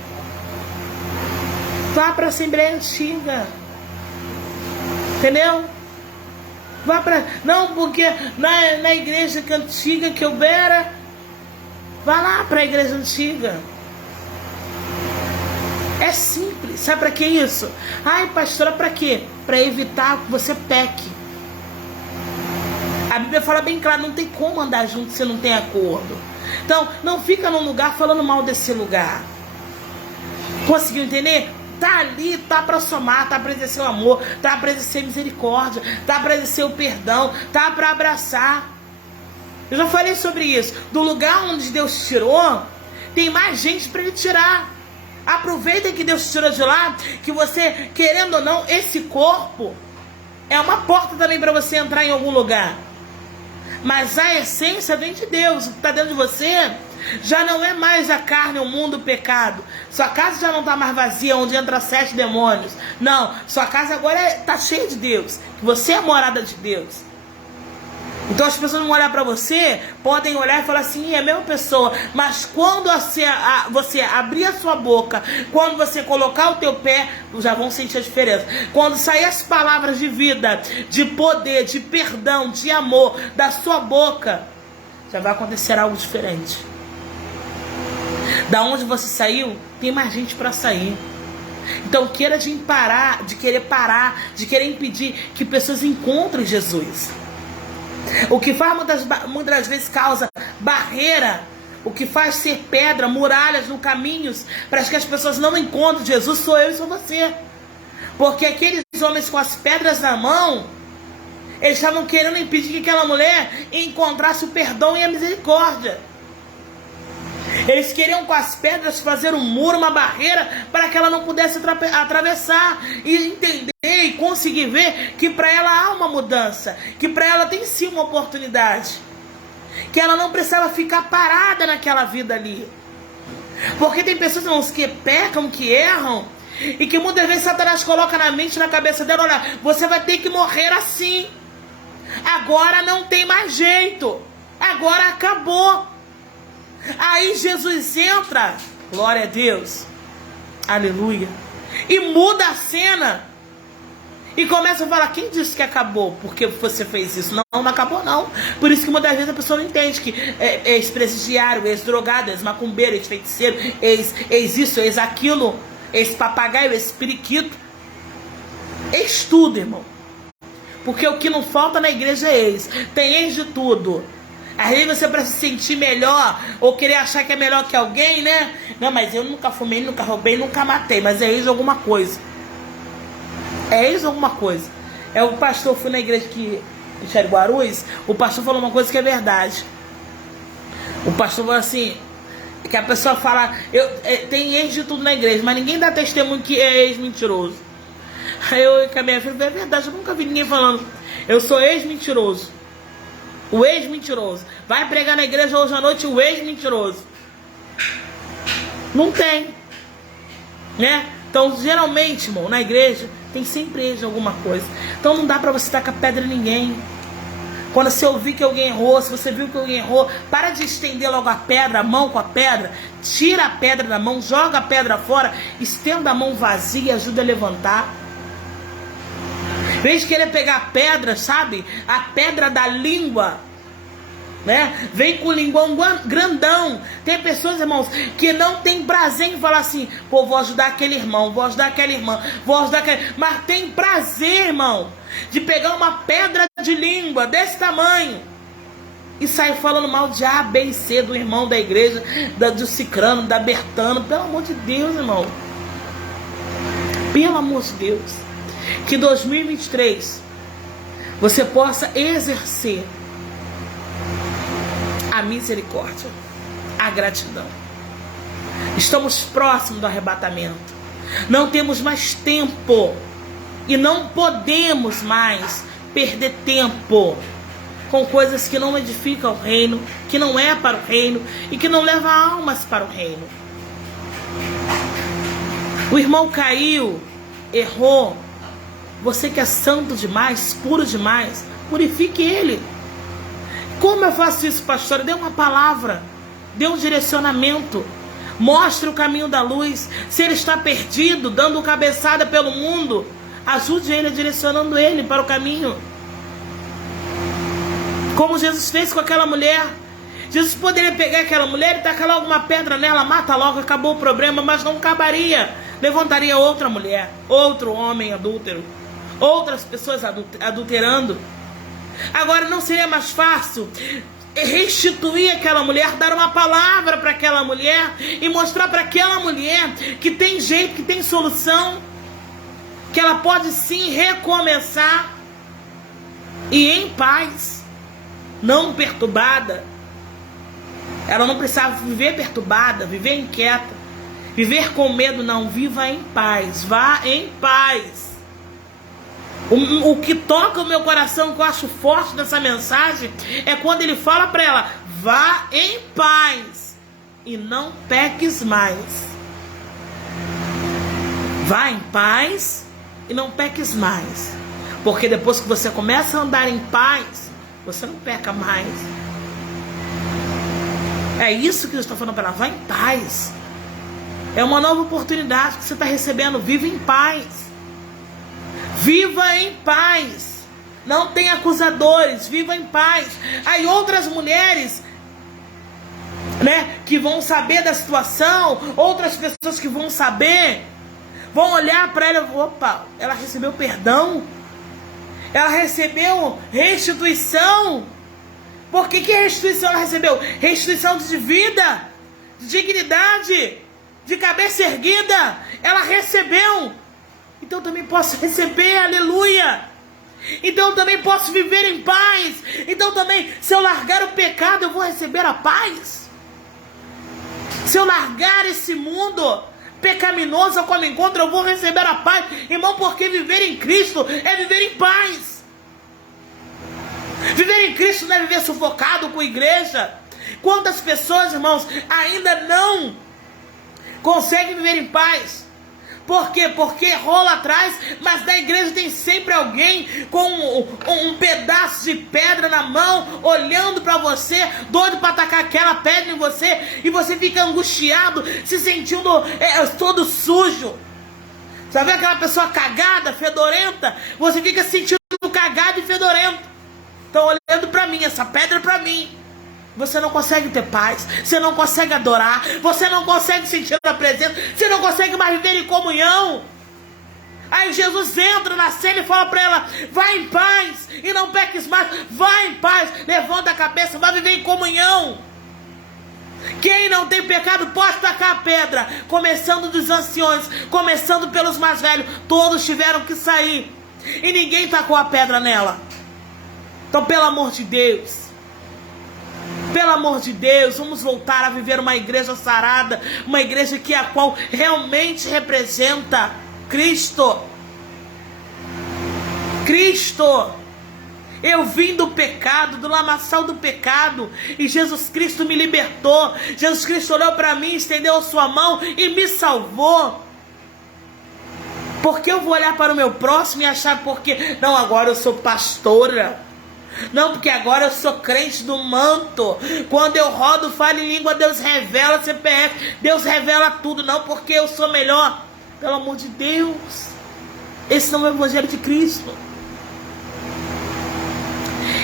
Vá pra Assembleia Antiga, entendeu? Vá pra... Não, porque na igreja antiga que eu era, vá lá pra igreja antiga. É simples. Sabe pra que isso? Ai, pastora, pra quê? Pra evitar que você peque. A Bíblia fala bem claro, não tem como andar junto se não tem acordo. Então, não fica num lugar falando mal desse lugar. Conseguiu entender? Tá ali, tá para somar, tá para exercer o amor, tá para exercer misericórdia, tá para exercer o perdão, tá para abraçar. Eu já falei sobre isso. Do lugar onde Deus tirou, tem mais gente para ele tirar. Aproveita que Deus tirou de lá, que você, querendo ou não, esse corpo é uma porta também para você entrar em algum lugar. Mas a essência vem de Deus. O que está dentro de você já não é mais a carne, o mundo, o pecado. Sua casa já não está mais vazia, onde entra 7 demônios. Não, sua casa agora está cheia de Deus. Você é a morada de Deus. Então as pessoas vão olhar para você, podem olhar e falar assim, é a mesma pessoa. Mas quando você abrir a sua boca, quando você colocar o teu pé, já vão sentir a diferença. Quando sair as palavras de vida, de poder, de perdão, de amor da sua boca, já vai acontecer algo diferente. Da onde você saiu, tem mais gente para sair. Então de querer parar, de querer impedir que pessoas encontrem Jesus. O que faz muitas das vezes causa barreira, o que faz ser pedra, muralhas no caminho para que as pessoas não encontrem Jesus, sou eu e sou você. Porque aqueles homens com as pedras na mão, eles estavam querendo impedir que aquela mulher encontrasse o perdão e a misericórdia. Eles queriam com as pedras fazer um muro, uma barreira, para que ela não pudesse atravessar e entender e conseguir ver que para ela há uma mudança, que para ela tem sim uma oportunidade, que ela não precisava ficar parada naquela vida ali. Porque tem pessoas, irmãos, que pecam, que erram, e que muitas vezes Satanás coloca na mente, na cabeça dela: olha, você vai ter que morrer assim, agora não tem mais jeito, agora acabou. Aí Jesus entra, glória a Deus, aleluia, e muda a cena, e começa a falar: quem disse que acabou? Porque você fez isso? Não acabou não. Por isso que muitas vezes a pessoa não entende que ex-presidiário, ex-drogado, ex-macumbeiro, ex-feiticeiro, ex-isso, ex-aquilo, ex-papagaio, ex-periquito, ex-tudo, irmão. Porque o que não falta na igreja é ex. Tem ex de tudo. Às vezes você para se sentir melhor, ou querer achar que é melhor que alguém, né? Não, mas eu nunca fumei, nunca roubei, nunca matei. Mas é ex de alguma coisa. É ex de alguma coisa. O pastor, fui na igreja que em Guarulhos, o pastor falou uma coisa que é verdade. O pastor falou assim, que a pessoa fala, tem ex de tudo na igreja, mas ninguém dá testemunho que é ex-mentiroso. Aí eu com a minha filha, é verdade, eu nunca vi ninguém falando, eu sou ex-mentiroso. O ex-mentiroso. Vai pregar na igreja hoje à noite, o ex-mentiroso. Não tem. Né? Então, geralmente, irmão, na igreja, tem sempre ex de alguma coisa. Então não dá pra você tacar pedra em ninguém. Quando você ouvir que alguém errou, se você viu que alguém errou, para de estender logo a pedra, a mão com a pedra. Tira a pedra da mão, joga a pedra fora, estenda a mão vazia e ajuda a levantar. Em vez de querer pegar a pedra, sabe? A pedra da língua, né? Vem com o linguão grandão. Tem pessoas, irmãos, que não tem prazer em falar assim: pô, vou ajudar aquele irmão, vou ajudar aquela irmã, vou ajudar aquele... Mas tem prazer, irmão, de pegar uma pedra de língua desse tamanho e sair falando mal de A, B e C do irmão da igreja, do cicrano, da Bertano. Pelo amor de Deus, irmão. Pelo amor de Deus. Que 2023 você possa exercer a misericórdia, a gratidão. Estamos próximos do arrebatamento. Não temos mais tempo e não podemos mais perder tempo com coisas que não edificam o reino, que não é para o reino e que não levam almas para o reino. O irmão caiu, errou. Você que é santo demais, puro demais, purifique ele. Como eu faço isso, pastor? Dê uma palavra, dê um direcionamento, mostre o caminho da luz. Se ele está perdido, dando cabeçada pelo mundo, ajude ele, direcionando ele para o caminho. Como Jesus fez com aquela mulher. Jesus poderia pegar aquela mulher e tacar logo uma pedra nela, mata logo, acabou o problema, mas não acabaria. Levantaria outra mulher, outro homem adúltero, outras pessoas adulterando. Agora, não seria mais fácil restituir aquela mulher, dar uma palavra para aquela mulher e mostrar para aquela mulher que tem jeito, que tem solução, que ela pode sim recomeçar e em paz, não perturbada. Ela não precisava viver perturbada, viver inquieta, viver com medo. Não, viva em paz, vá em paz. O que toca o meu coração, que eu acho forte nessa mensagem, é quando ele fala para ela: vá em paz e não peques mais. Vá em paz e não peques mais. Porque depois que você começa a andar em paz, você não peca mais. É isso que eu estou falando para ela: vá em paz. É uma nova oportunidade que você está recebendo. Viva em paz. Viva em paz. Não tem acusadores. Viva em paz. Aí outras mulheres, né, que vão saber da situação, outras pessoas que vão saber, vão olhar para ela, opa, ela recebeu perdão, ela recebeu restituição. Por que restituição ela recebeu? Restituição de vida, de dignidade, de cabeça erguida, ela recebeu. Então eu também posso receber, aleluia. Então eu também posso viver em paz. Então também, se eu largar o pecado, eu vou receber a paz. Se eu largar esse mundo pecaminoso como encontro, eu vou receber a paz. Irmão, porque viver em Cristo é viver em paz. Viver em Cristo não é viver sufocado com igreja. Quantas pessoas, irmãos, ainda não conseguem viver em paz? Por quê? Porque rola atrás, mas na igreja tem sempre alguém com um pedaço de pedra na mão, olhando para você, doido para atacar aquela pedra em você, e você fica angustiado, se sentindo todo sujo. Sabe aquela pessoa cagada, fedorenta? Você fica se sentindo cagado e fedorento. Estão olhando para mim, essa pedra é para mim. Você não consegue ter paz, você não consegue adorar, você não consegue sentir a presença, você não consegue mais viver em comunhão. Aí Jesus entra na cena e fala para ela: vai em paz e não peques mais, vai em paz, levanta a cabeça, vai viver em comunhão. Quem não tem pecado pode tacar a pedra, começando dos anciões, começando pelos mais velhos. Todos tiveram que sair e ninguém tacou a pedra nela. Então, pelo amor de Deus, vamos voltar a viver uma igreja sarada, uma igreja que a qual realmente representa Cristo. Cristo. Eu vim do pecado, do lamaçal do pecado, e Jesus Cristo me libertou. Jesus Cristo olhou para mim, estendeu a sua mão e me salvou. Porque eu vou olhar para o meu próximo e achar porque não, agora eu sou pastora. Não, porque agora eu sou crente do manto. Quando eu rodo, falo em língua, Deus revela CPF, Deus revela tudo. Não, porque eu sou melhor. Pelo amor de Deus, esse não é o evangelho de Cristo.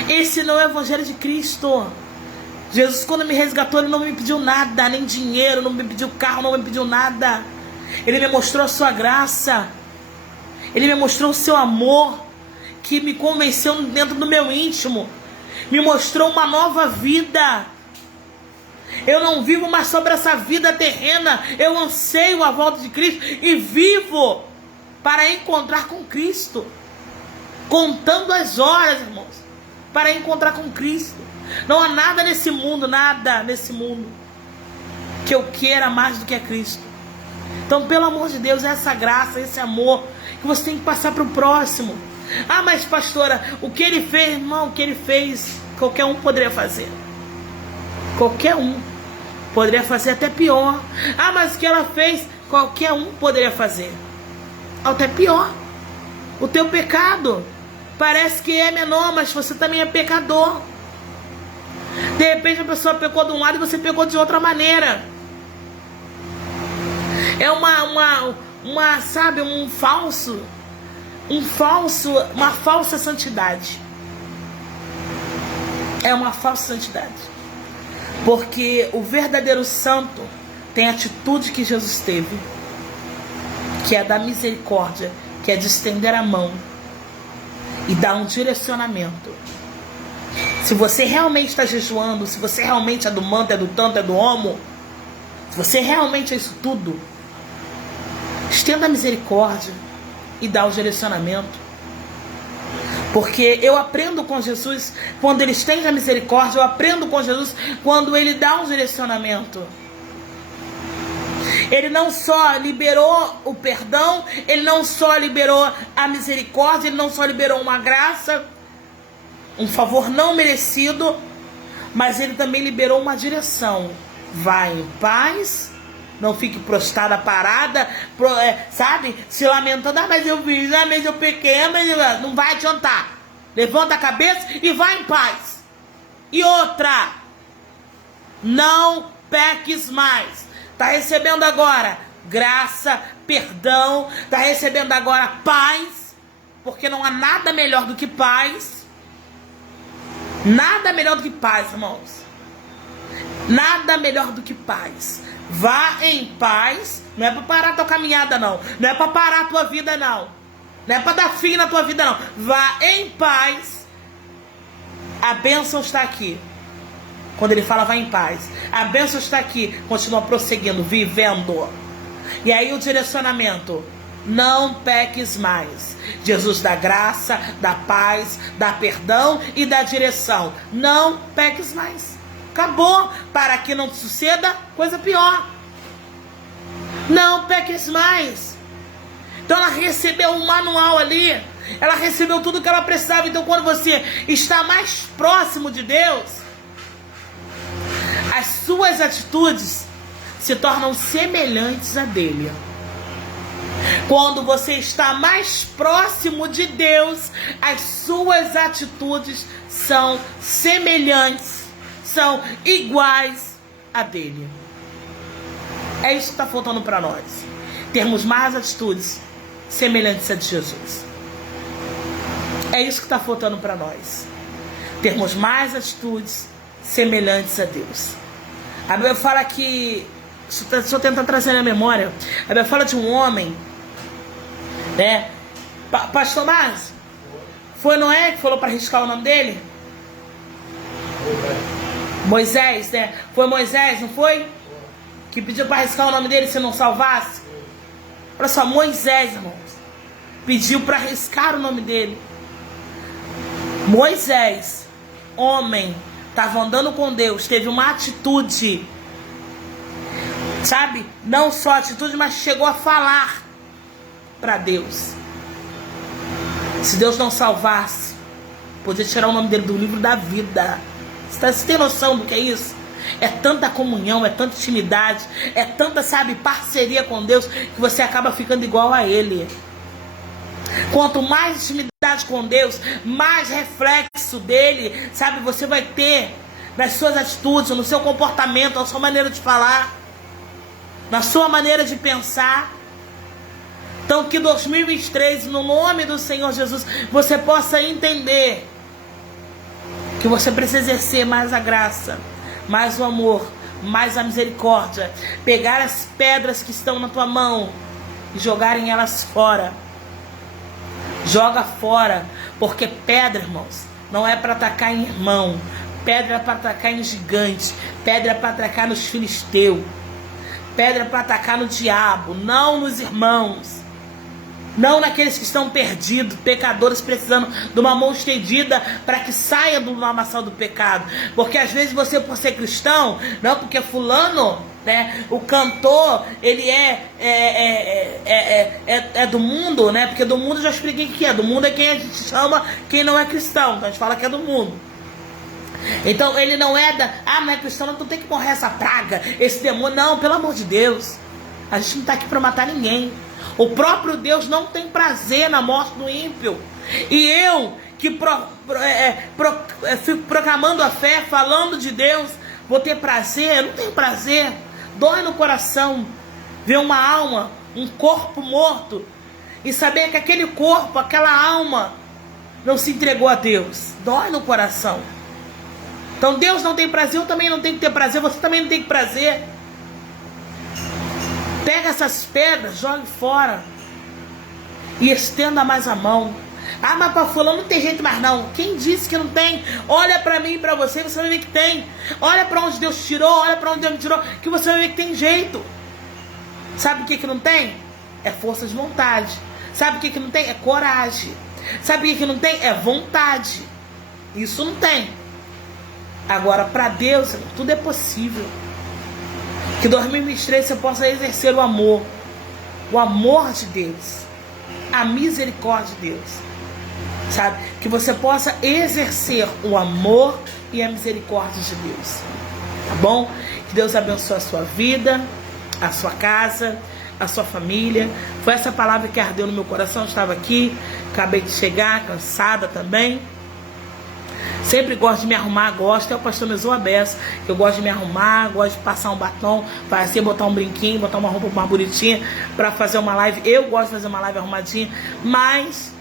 Esse não é o evangelho de Cristo. Jesus, quando me resgatou, Ele não me pediu nada, nem dinheiro, não me pediu carro, não me pediu nada. Ele me mostrou a sua graça. Ele me mostrou o seu amor, que me convenceu dentro do meu íntimo, me mostrou uma nova vida. Eu não vivo mais sobre essa vida terrena, eu anseio a volta de Cristo e vivo para encontrar com Cristo, contando as horas, irmãos, para encontrar com Cristo. Não há nada nesse mundo, que eu queira mais do que a Cristo. Então, pelo amor de Deus, essa graça, esse amor que você tem que passar para o próximo. Ah, mas pastora, o que ele fez, irmão, o que ele fez, qualquer um poderia fazer. Qualquer um poderia fazer, até pior. Ah, mas o que ela fez, qualquer um poderia fazer, até pior. O teu pecado parece que é menor, mas você também é pecador. De repente a pessoa pecou de um lado e você pecou de outra maneira. É sabe, uma falsa santidade. É uma falsa santidade. Porque o verdadeiro santo tem a atitude que Jesus teve, que é da misericórdia, que é de estender a mão e dar um direcionamento. Se você realmente está jejuando, se você realmente é do manto, é do tanto, é do homo, se você realmente é isso tudo, estenda a misericórdia e dá o direcionamento. Porque eu aprendo com Jesus quando Ele estende a misericórdia, eu aprendo com Jesus quando Ele dá um direcionamento. Ele não só liberou o perdão, Ele não só liberou a misericórdia, Ele não só liberou uma graça, um favor não merecido, mas Ele também liberou uma direção. Vai em paz. Não fique prostrada, parada, sabe? Se lamentando, mas eu fiz, mas eu pequei, mas não vai adiantar. Levanta a cabeça e vai em paz. E outra, não peques mais. Está recebendo agora graça, perdão, está recebendo agora paz, porque não há nada melhor do que paz. Nada melhor do que paz, irmãos. Nada melhor do que paz. Vá em paz, Não é para parar a tua caminhada, não. Não é para parar a tua vida, não. Não é para dar fim na tua vida, não. Vá em paz. A bênção está aqui. Quando ele fala, vá em paz. A bênção está aqui. Continua prosseguindo, vivendo. E aí o direcionamento. Não peques mais. Jesus dá graça, dá paz, dá perdão e dá direção. Não peques mais. Acabou. Para que não te suceda coisa pior. Não peques mais. Então ela recebeu um manual ali. Ela recebeu tudo que ela precisava. Então quando você está mais próximo de Deus, as suas atitudes se tornam semelhantes a dele. Quando você está mais próximo de Deus, as suas atitudes são semelhantes, são iguais a dele. É isso que está faltando para nós. Termos mais atitudes semelhantes a de Jesus. É isso que está faltando para nós. Termos mais atitudes semelhantes a Deus. A Bíblia fala que... Deixa eu tentar trazer na memória. A Bíblia fala de um homem, né? Pastor Márcio, foi Noé que falou para arriscar o nome dele? Moisés, né? Foi Moisés, não foi? Que pediu para arriscar o nome dele se não salvasse. Olha só, Moisés, irmãos, pediu para arriscar o nome dele. Moisés, homem, estava andando com Deus, teve uma atitude, sabe? Não só atitude, mas chegou a falar para Deus. Se Deus não salvasse, podia tirar o nome dele do livro da vida. Você tem noção do que é isso? É tanta comunhão, é tanta intimidade, é tanta, sabe, parceria com Deus, que você acaba ficando igual a Ele. Quanto mais intimidade com Deus, mais reflexo dele, sabe, você vai ter nas suas atitudes, no seu comportamento, na sua maneira de falar, na sua maneira de pensar. Então que 2023, no nome do Senhor Jesus, você possa entender que você precisa exercer mais a graça, mais o amor, mais a misericórdia. Pegar as pedras que estão na tua mão e jogarem elas fora. Joga fora, porque pedra, irmãos, não é para atacar em irmão. Pedra é para atacar em gigante. Pedra é para atacar nos filisteus. Pedra é para atacar no diabo, não nos irmãos. Não naqueles que estão perdidos, pecadores precisando de uma mão estendida para que saia do lamaçal do pecado. Porque às vezes você, por ser cristão, não, porque fulano, né, o cantor, ele é do mundo, né? Porque do mundo eu já expliquei o que é. Do mundo é quem a gente chama, quem não é cristão. Então a gente fala que é do mundo. Então ele não é não é cristão, não tem que morrer essa praga, esse demônio. Não, pelo amor de Deus. A gente não está aqui para matar ninguém. O próprio Deus não tem prazer na morte do ímpio. E eu, que fico proclamando a fé, falando de Deus, vou ter prazer? Eu não tenho prazer. Dói no coração ver uma alma, um corpo morto, e saber que aquele corpo, aquela alma, não se entregou a Deus. Dói no coração. Então Deus não tem prazer, eu também não tenho que ter prazer, você também não tem que prazer. Pega essas pedras, jogue fora e estenda mais a mão. Ah, mas para fulano não tem jeito mais não. Quem disse que não tem? Olha para mim e para você, você vai ver que tem. Olha para onde Deus tirou, olha para onde Deus me tirou, que você vai ver que tem jeito. Sabe o que não tem? É força de vontade. Sabe o que não tem? É coragem. Sabe o que não tem? É vontade. Isso não tem. Agora, para Deus, tudo é possível. Que 2023 você possa exercer o amor de Deus, a misericórdia de Deus, sabe? Que você possa exercer o amor e a misericórdia de Deus, tá bom? Que Deus abençoe a sua vida, a sua casa, a sua família. Foi essa palavra que ardeu no meu coração. Eu estava aqui, acabei de chegar, cansada também. Sempre gosto de me arrumar, gosto. É o pastor Mesua Bessa. Eu gosto de me arrumar, gosto de passar um batom, fazer, botar um brinquinho, botar uma roupa mais bonitinha para fazer uma live. Eu gosto de fazer uma live arrumadinha, mas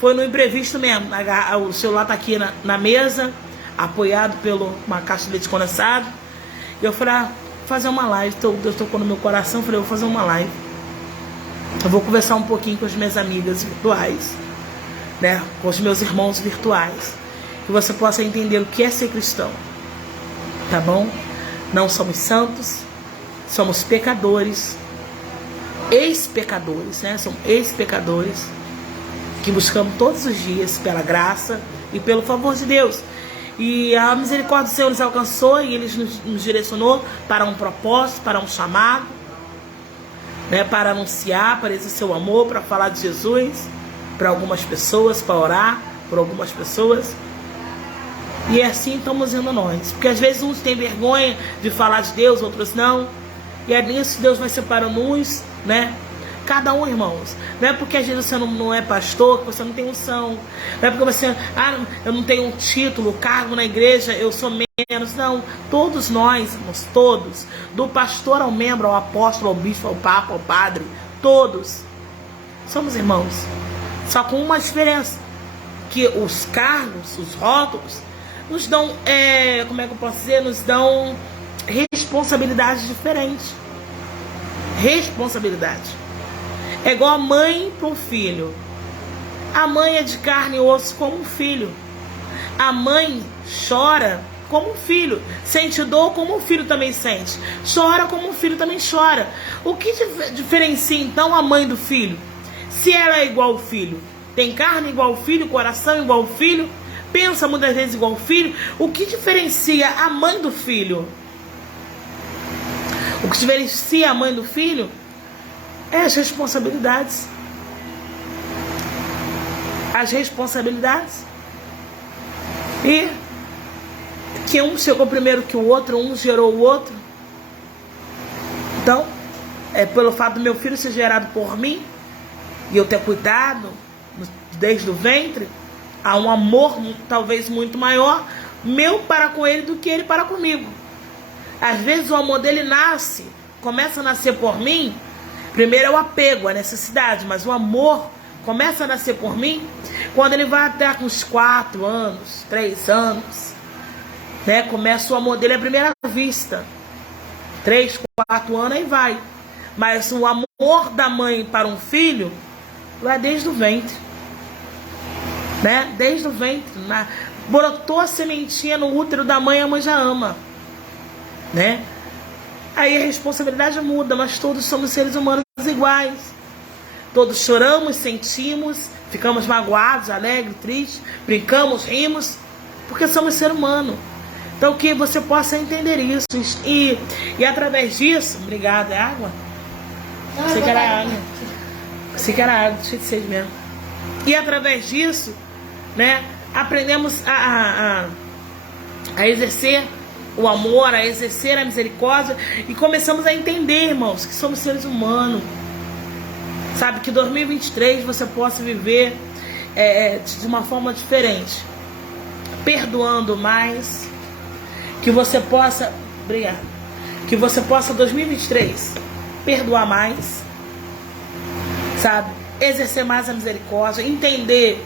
foi no imprevisto mesmo. O celular tá aqui na mesa, apoiado por uma caixa de leite condensado. E eu falei, fazer uma live. Deus tocou no meu coração, falei, vou fazer uma live. eu vou conversar um pouquinho com as minhas amigas virtuais, né? Com os meus irmãos virtuais, que você possa entender o que é ser cristão, tá bom? Não somos santos, somos pecadores, ex-pecadores, né? São ex-pecadores que buscamos todos os dias pela graça e pelo favor de Deus. E a misericórdia do Senhor nos alcançou e Ele nos direcionou para um propósito, para um chamado, né? Para anunciar, para exercer o amor, para falar de Jesus para algumas pessoas, para orar por algumas pessoas. E assim estamos indo nós. Porque às vezes uns têm vergonha de falar de Deus, outros não. E é nisso que Deus vai separando uns, né? Cada um, irmãos. Não é porque às vezes você não é pastor, que você não tem unção. Não é porque você, eu não tenho um título, cargo na igreja, eu sou menos. Não, todos nós, irmãos, todos. Do pastor ao membro, ao apóstolo, ao bispo, ao papa, ao padre. Todos. Somos irmãos. Só com uma diferença. Que os cargos, os rótulos, nos dão, como é que eu posso dizer? Nos dão responsabilidades diferentes. Responsabilidade. É igual a mãe para um filho. A mãe é de carne e osso como um filho. A mãe chora como um filho. Sente dor como um filho também sente. Chora como um filho também chora. O que diferencia então a mãe do filho? Se ela é igual ao filho, tem carne igual ao filho, coração igual ao filho, pensa muitas vezes igual ao filho, o que diferencia a mãe do filho? O que diferencia a mãe do filho é as responsabilidades. As responsabilidades. E que um chegou primeiro que o outro, um gerou o outro. Então, pelo fato do meu filho ser gerado por mim, e eu ter cuidado desde o ventre, há um amor talvez muito maior meu para com ele do que ele para comigo. Às vezes o amor dele começa a nascer por mim. Primeiro é o apego, a necessidade, mas o amor começa a nascer por mim quando ele vai até com uns 4 anos, 3 anos, né? Começa o amor dele à primeira vista. 3, 4 anos aí vai. Mas o amor da mãe para um filho vai desde o ventre, né? Desde o ventre, brotou a sementinha no útero da mãe, a mãe já ama, né? Aí a responsabilidade muda, mas todos somos seres humanos iguais. Todos choramos, sentimos, ficamos magoados, alegres, tristes, brincamos, rimos, porque somos ser humano. Então que você possa entender isso. E através disso, obrigada, é água? Sei que era água. Sei que era água, cheio de sede mesmo. E através disso, né, aprendemos a exercer o amor, a exercer a misericórdia, e começamos a entender, irmãos, que somos seres humanos. Sabe, que 2023 você possa viver de uma forma diferente, perdoando mais, que você possa, obrigado, que você possa 2023 perdoar mais, sabe, exercer mais a misericórdia, entender,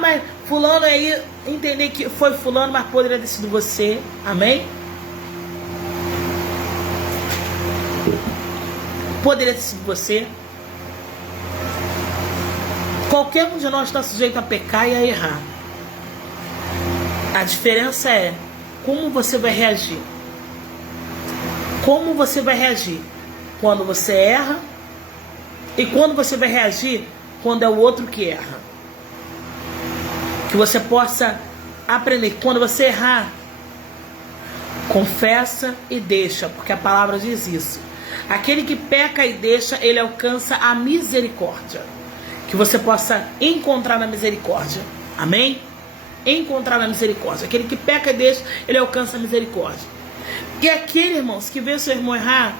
mas fulano aí, entender que foi fulano, mas poderia ter sido você, amém? Poderia ter sido você. Qualquer um de nós está sujeito a pecar e a errar. A diferença é como você vai reagir. Como você vai reagir quando você erra e quando você vai reagir quando é o outro que erra. Que você possa aprender. Quando você errar, confessa e deixa, porque a palavra diz isso. Aquele que peca e deixa, ele alcança a misericórdia. Que você possa encontrar na misericórdia. Amém? Encontrar na misericórdia. Aquele que peca e deixa, ele alcança a misericórdia. E aquele, irmãos, que vê o seu irmão errar,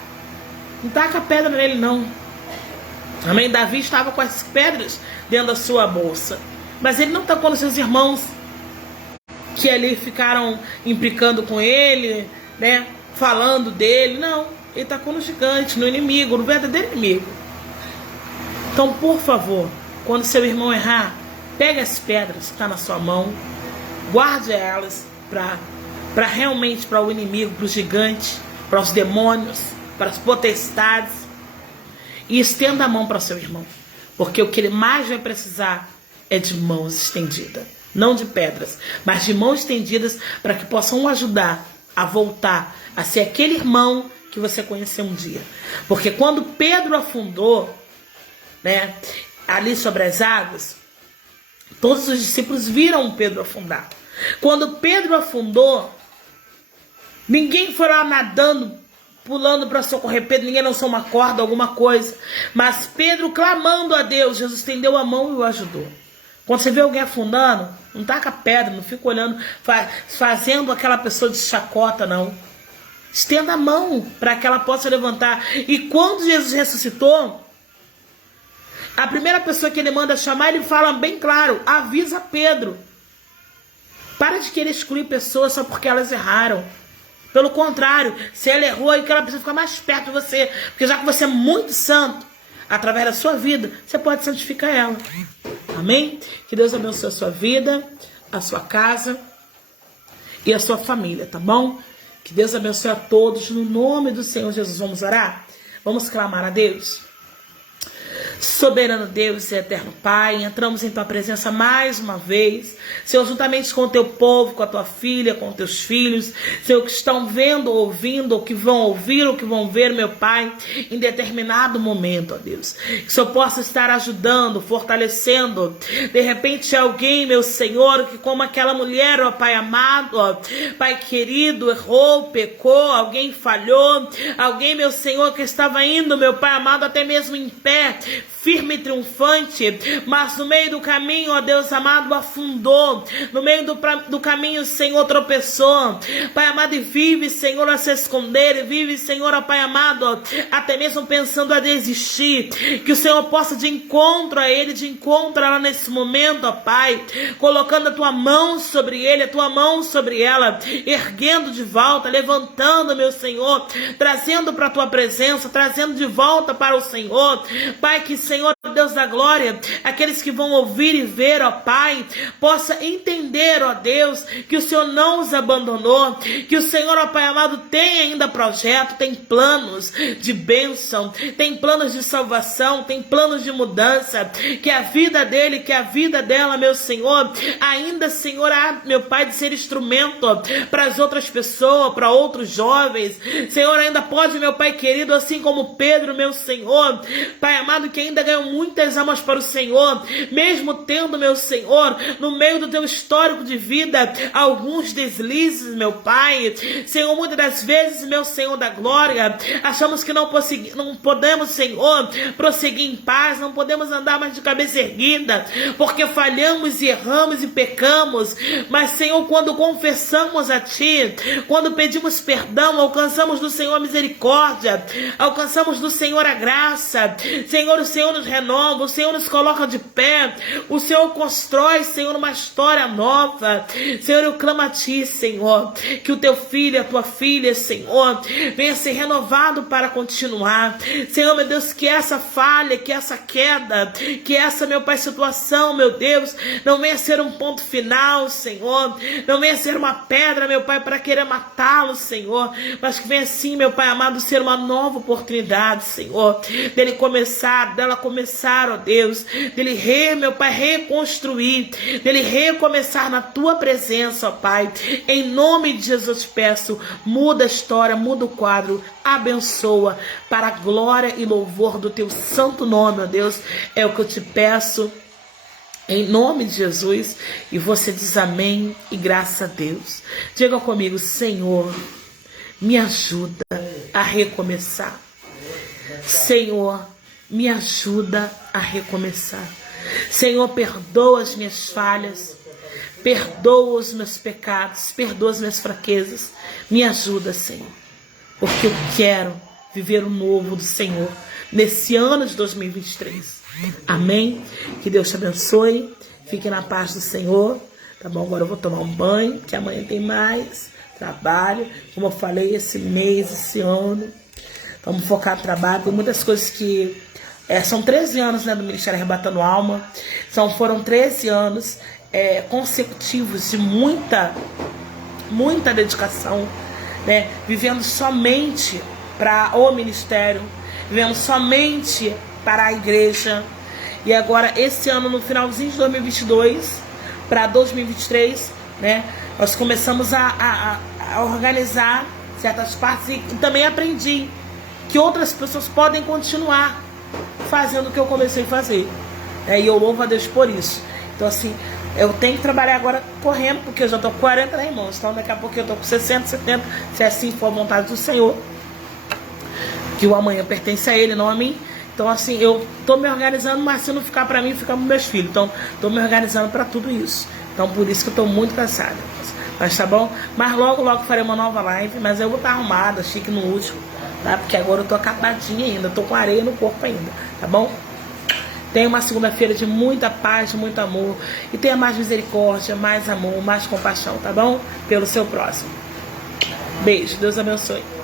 não taca pedra nele, não. Amém? Davi estava com as pedras dentro da sua bolsa. Mas ele não tacou nos seus irmãos, que ali ficaram implicando com ele, né? Falando dele. Não. Ele tacou no gigante, no inimigo, no verdadeiro inimigo. Então, por favor, quando seu irmão errar, pegue as pedras que estão na sua mão, guarde elas para realmente para o inimigo, para o gigante, para os demônios, para as potestades. E estenda a mão para seu irmão. Porque o que ele mais vai precisar é de mãos estendidas. Não de pedras, mas de mãos estendidas para que possam o ajudar a voltar a ser aquele irmão que você conheceu um dia. Porque quando Pedro afundou, né, ali sobre as águas, todos os discípulos viram Pedro afundar. Quando Pedro afundou, ninguém foi lá nadando, pulando para socorrer Pedro, ninguém lançou uma corda, alguma coisa. Mas Pedro clamando a Deus, Jesus estendeu a mão e o ajudou. Quando você vê alguém afundando, não taca pedra, não fica olhando, fazendo aquela pessoa de chacota, não. Estenda a mão para que ela possa levantar. E quando Jesus ressuscitou, a primeira pessoa que ele manda chamar, ele fala bem claro, avisa Pedro. Para de querer excluir pessoas só porque elas erraram. Pelo contrário, se ela errou, aquela pessoa fica mais perto de você. Porque já que você é muito santo, através da sua vida, você pode santificar ela. Amém? Que Deus abençoe a sua vida, a sua casa e a sua família, tá bom? Que Deus abençoe a todos, no nome do Senhor Jesus. Vamos orar? Vamos clamar a Deus? Soberano Deus e eterno Pai, entramos em tua presença mais uma vez, Senhor, juntamente com o teu povo, com a tua filha, com os teus filhos, Senhor, que estão vendo, ouvindo, ou que vão ouvir, ou que vão ver, meu Pai, em determinado momento, ó Deus, que o Senhor possa estar ajudando, fortalecendo, de repente alguém, meu Senhor, que como aquela mulher, ó Pai amado, ó, Pai querido, errou, pecou, alguém falhou, alguém, meu Senhor, que estava indo, meu Pai amado, até mesmo em pé, firme e triunfante, mas no meio do caminho, ó Deus amado, afundou, no meio do caminho, Senhor, tropeçou, Pai amado, e vive, Senhor, a se esconder, e vive, Senhor, ó Pai amado, até mesmo pensando a desistir, que o Senhor possa de encontro a ele, de encontro a ela nesse momento, ó Pai, colocando a tua mão sobre ele, a tua mão sobre ela, erguendo de volta, levantando, meu Senhor, trazendo para a tua presença, trazendo de volta para o Senhor, Pai, que Senhor, Deus da glória, aqueles que vão ouvir e ver, ó Pai, possa entender, ó Deus, que o Senhor não os abandonou, que o Senhor, ó Pai amado, tem ainda projeto, tem planos de bênção, tem planos de salvação, tem planos de mudança, que a vida dele, que a vida dela, meu Senhor, ainda, Senhor, meu Pai, de ser instrumento para as outras pessoas, para outros jovens, Senhor, ainda pode, meu Pai querido, assim como Pedro, meu Senhor, Pai amado, que ainda ganhou muitas almas para o Senhor, mesmo tendo, meu Senhor, no meio do teu histórico de vida, alguns deslizes, meu Pai, Senhor, muitas das vezes, meu Senhor da glória, achamos que não podemos, Senhor, prosseguir em paz, não podemos andar mais de cabeça erguida, porque falhamos e erramos e pecamos, mas, Senhor, quando confessamos a Ti, quando pedimos perdão, alcançamos do Senhor a misericórdia, alcançamos do Senhor a graça, Senhor, o Senhor nos renova, o Senhor nos coloca de pé, o Senhor constrói, Senhor, uma história nova. Senhor, eu clamo a Ti, Senhor, que o Teu filho, a Tua filha, Senhor, venha ser renovado para continuar. Senhor, meu Deus, que essa falha, que essa queda, que essa, meu Pai, situação, meu Deus, não venha ser um ponto final, Senhor, não venha ser uma pedra, meu Pai, para querer matá-lo, Senhor, mas que venha sim, meu Pai amado, ser uma nova oportunidade, Senhor, dela começar, ó Deus, dele, meu Pai, reconstruir, dele recomeçar na Tua presença, ó Pai, em nome de Jesus te peço, muda a história, muda o quadro, abençoa, para a glória e louvor do Teu santo nome, ó Deus, é o que eu te peço, em nome de Jesus, e você diz amém e graças a Deus. Diga comigo, Senhor, me ajuda a recomeçar. Senhor, me ajuda a recomeçar. Senhor, perdoa as minhas falhas, perdoa os meus pecados, perdoa as minhas fraquezas. Me ajuda, Senhor, porque eu quero viver o novo do Senhor nesse ano de 2023. Amém? Que Deus te abençoe. Fique na paz do Senhor. Tá bom? Agora eu vou tomar um banho, que amanhã tem mais trabalho. Como eu falei, esse mês, esse ano, vamos focar no trabalho. Tem muitas coisas que... são 13 anos, né, do Ministério Arrebatando Alma. Foram 13 anos consecutivos de muita dedicação, né, vivendo somente para o ministério, vivendo somente para a igreja. E agora, esse ano, no finalzinho de 2022 para 2023, né, nós começamos a organizar certas partes e também aprendi que outras pessoas podem continuar fazendo o que eu comecei a fazer. E eu louvo a Deus por isso. Então, assim, eu tenho que trabalhar agora correndo, porque eu já estou com 40, né, irmãos? Então, daqui a pouco eu estou com 60, 70, se assim for a vontade do Senhor, que o amanhã pertence a Ele, não a mim. Então, assim, eu estou me organizando, mas se não ficar para mim, fica para meus filhos. Então, estou me organizando para tudo isso. Então, por isso que eu estou muito cansada. Mas tá bom? Mas logo, logo farei uma nova live. Mas eu vou estar arrumada, chique no último, tá? Porque agora eu tô acabadinha ainda. Tô com areia no corpo ainda, tá bom? Tenha uma segunda-feira de muita paz, de muito amor. E tenha mais misericórdia, mais amor, mais compaixão, tá bom? Pelo seu próximo. Beijo. Deus abençoe.